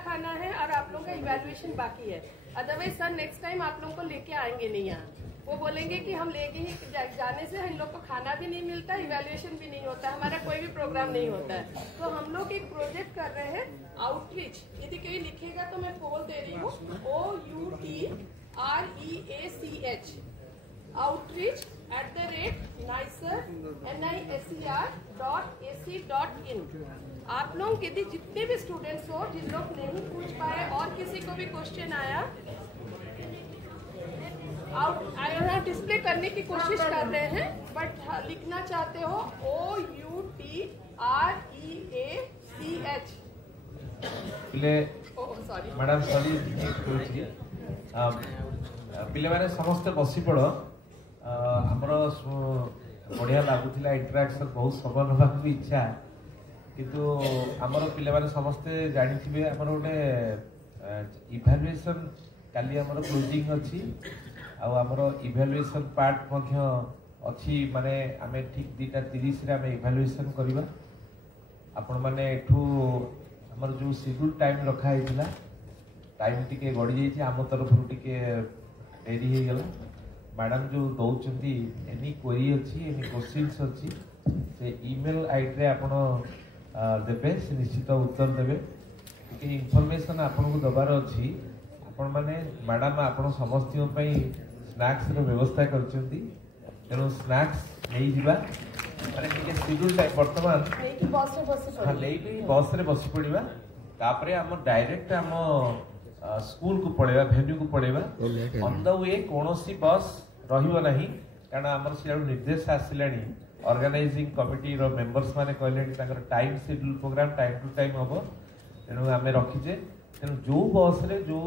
खाना है और आप लोगों का इवैल्यूएशन बाकी है अदरवाइज सर नेक्स्ट टाइम आप लोगों को लेके आएंगे नहीं यहाँ वो बोलेंगे कि हम लेके ही जाने से हम लोग को खाना भी नहीं मिलता इवैल्यूएशन भी नहीं होता हमारा कोई भी प्रोग्राम नहीं होता है तो हम लोग एक प्रोजेक्ट कर रहे हैं आउटरीच यदि कोई लिखेगा तो मैं बोल दे रही हूँ OUTREACH outreach@nicer.ac.in। आप लोग यदि जितने भी स्टूडेंट्स हो जिन लोग नहीं पूछ पाए और किसी को भी क्वेश्चन आया आप डिस्प्ले करने की कोशिश कर रहे हैं, बट लिखना चाहते हो OUTREACH। मैडम सॉरी पिले माने समस्त बसी पड़ हमर बढ़िया लगुला इंटराक्शन बहुत समय ना भी इच्छा किंतु आमर पिले माने समस्ते जानी आमर गोटे इभालुएसन काली आमर क्लोजिंग अच्छी आमर इभालुएसन पार्ट अच्छी माने आमे ठीक 2:30 रे आमे इभालुएसन करबा आपण माने एठू हमर जो शेड्यूल टाइम रखा है टाइम टिके गड़ी जाइए आम तरफ टिके डेरी हो गला मैडम जो दौरान एनी क्वेरी अच्छी एनी क्वेश्चंस अच्छी से ईमेल आईडी रे आपण देबे से निश्चित उत्तर देबे टिके इनफॉरमेशन आपन को दबार अच्छी आपण माने मैडम आपण समस्त पई स्नैक्स रो व्यवस्था करचंती तेनो स्नैक्स नहीं जिबा माने टिके शेड्यूल टाइम वर्तमान बस रे बसी पड़िबा तापरे हम डायरेक्ट हम स्कूल को पड़ेगा वेन्यू को पड़ेगा ऑन द वे कोनोसी बस रहिबो नाही कारण हमर सियाडू निर्देश आसिलानी ऑर्गेनाइजिंग कमिटी रो मेंबर्स माने कहलेनी ताकर time schedule programme time to time हबो तेनु हमें रखिजे तेनु जो बस रे जो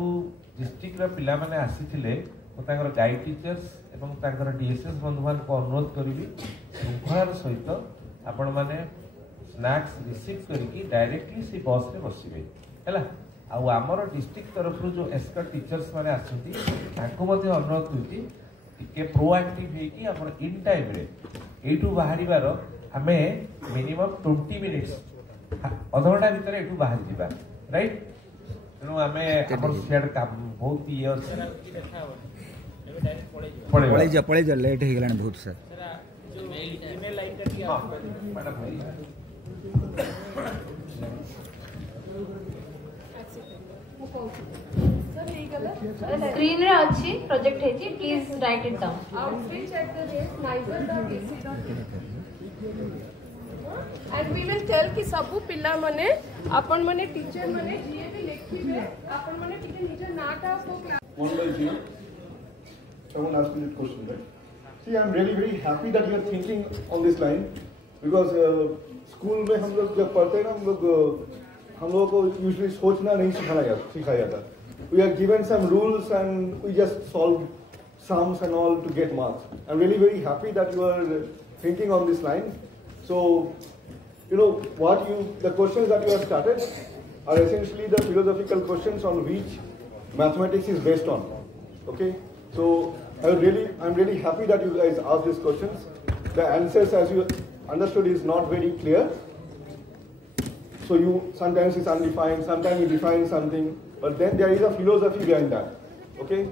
डिस्ट्रिक्ट रो पिला माने आसीथिले तो ताकर गाइड टीचर्स एवं ताकर डीएसएस बंधुमान को अनुरोध करिवि श्रृंखलार सहित आपण माने स्नैक्स रिसीव करके डायरेक्टली से बस रे बसिबे हैला आ हमर डिस्ट्रिक्ट तरफ जो एस्कर टीचर्स माने आछंती ताको मध्ये अनुरोध होती के प्रोएक्टिव है कि हमर इन टाइम रे एटू बाहरिबार हमें मिनिमम 20 मिनिट्स आधा घंटा भीतर एटू बाहर जिबा राइट तेनु हमें हमर शेयर काम बहुत ये अछि पड़े जा लेट हो गलान बहुत सर जो ईमेल लाइन करके मैडम स्क्रीन रे अच्छी प्रोजेक्ट है जी please write it down and we will tell कि सबु पिला माने आपण माने टीचर माने जे भी लिखिबे आपण माने टिके निज नाटा को one by zero. Someone asked me that question, right? See, I'm really very happy that you are thinking on this line because school में हम लोग जब पढ़ते हैं ना हम लोगों को usually सोचना नहीं सिखाया जाता. We are given some rules and we just solve sums and all to get marks. I'm really very happy that you are thinking on this line. So, you know the questions that you have started are essentially the philosophical questions on which mathematics is based on. Okay, so I'm really happy that you guys asked these questions. The answers, as you understood, is not very clear. So sometimes it's undefined, sometimes you define something, but then there is a philosophy behind that. Okay,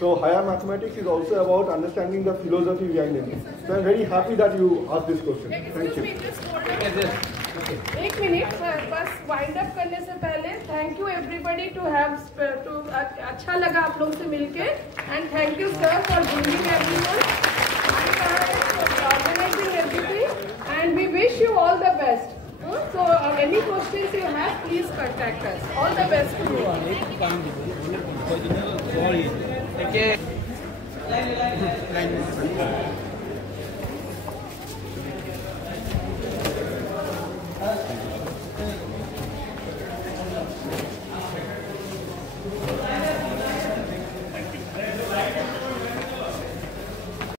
so higher mathematics is also about understanding the philosophy behind it. So I'm very happy that you asked this question. Thank you. एक minute बस wind up करने से पहले thank you everybody to अच्छा लगा आप लोग से मिलके and thank you sir for bringing everyone organizing everything and we wish you all the best so any questions you have please contact us all the best to you all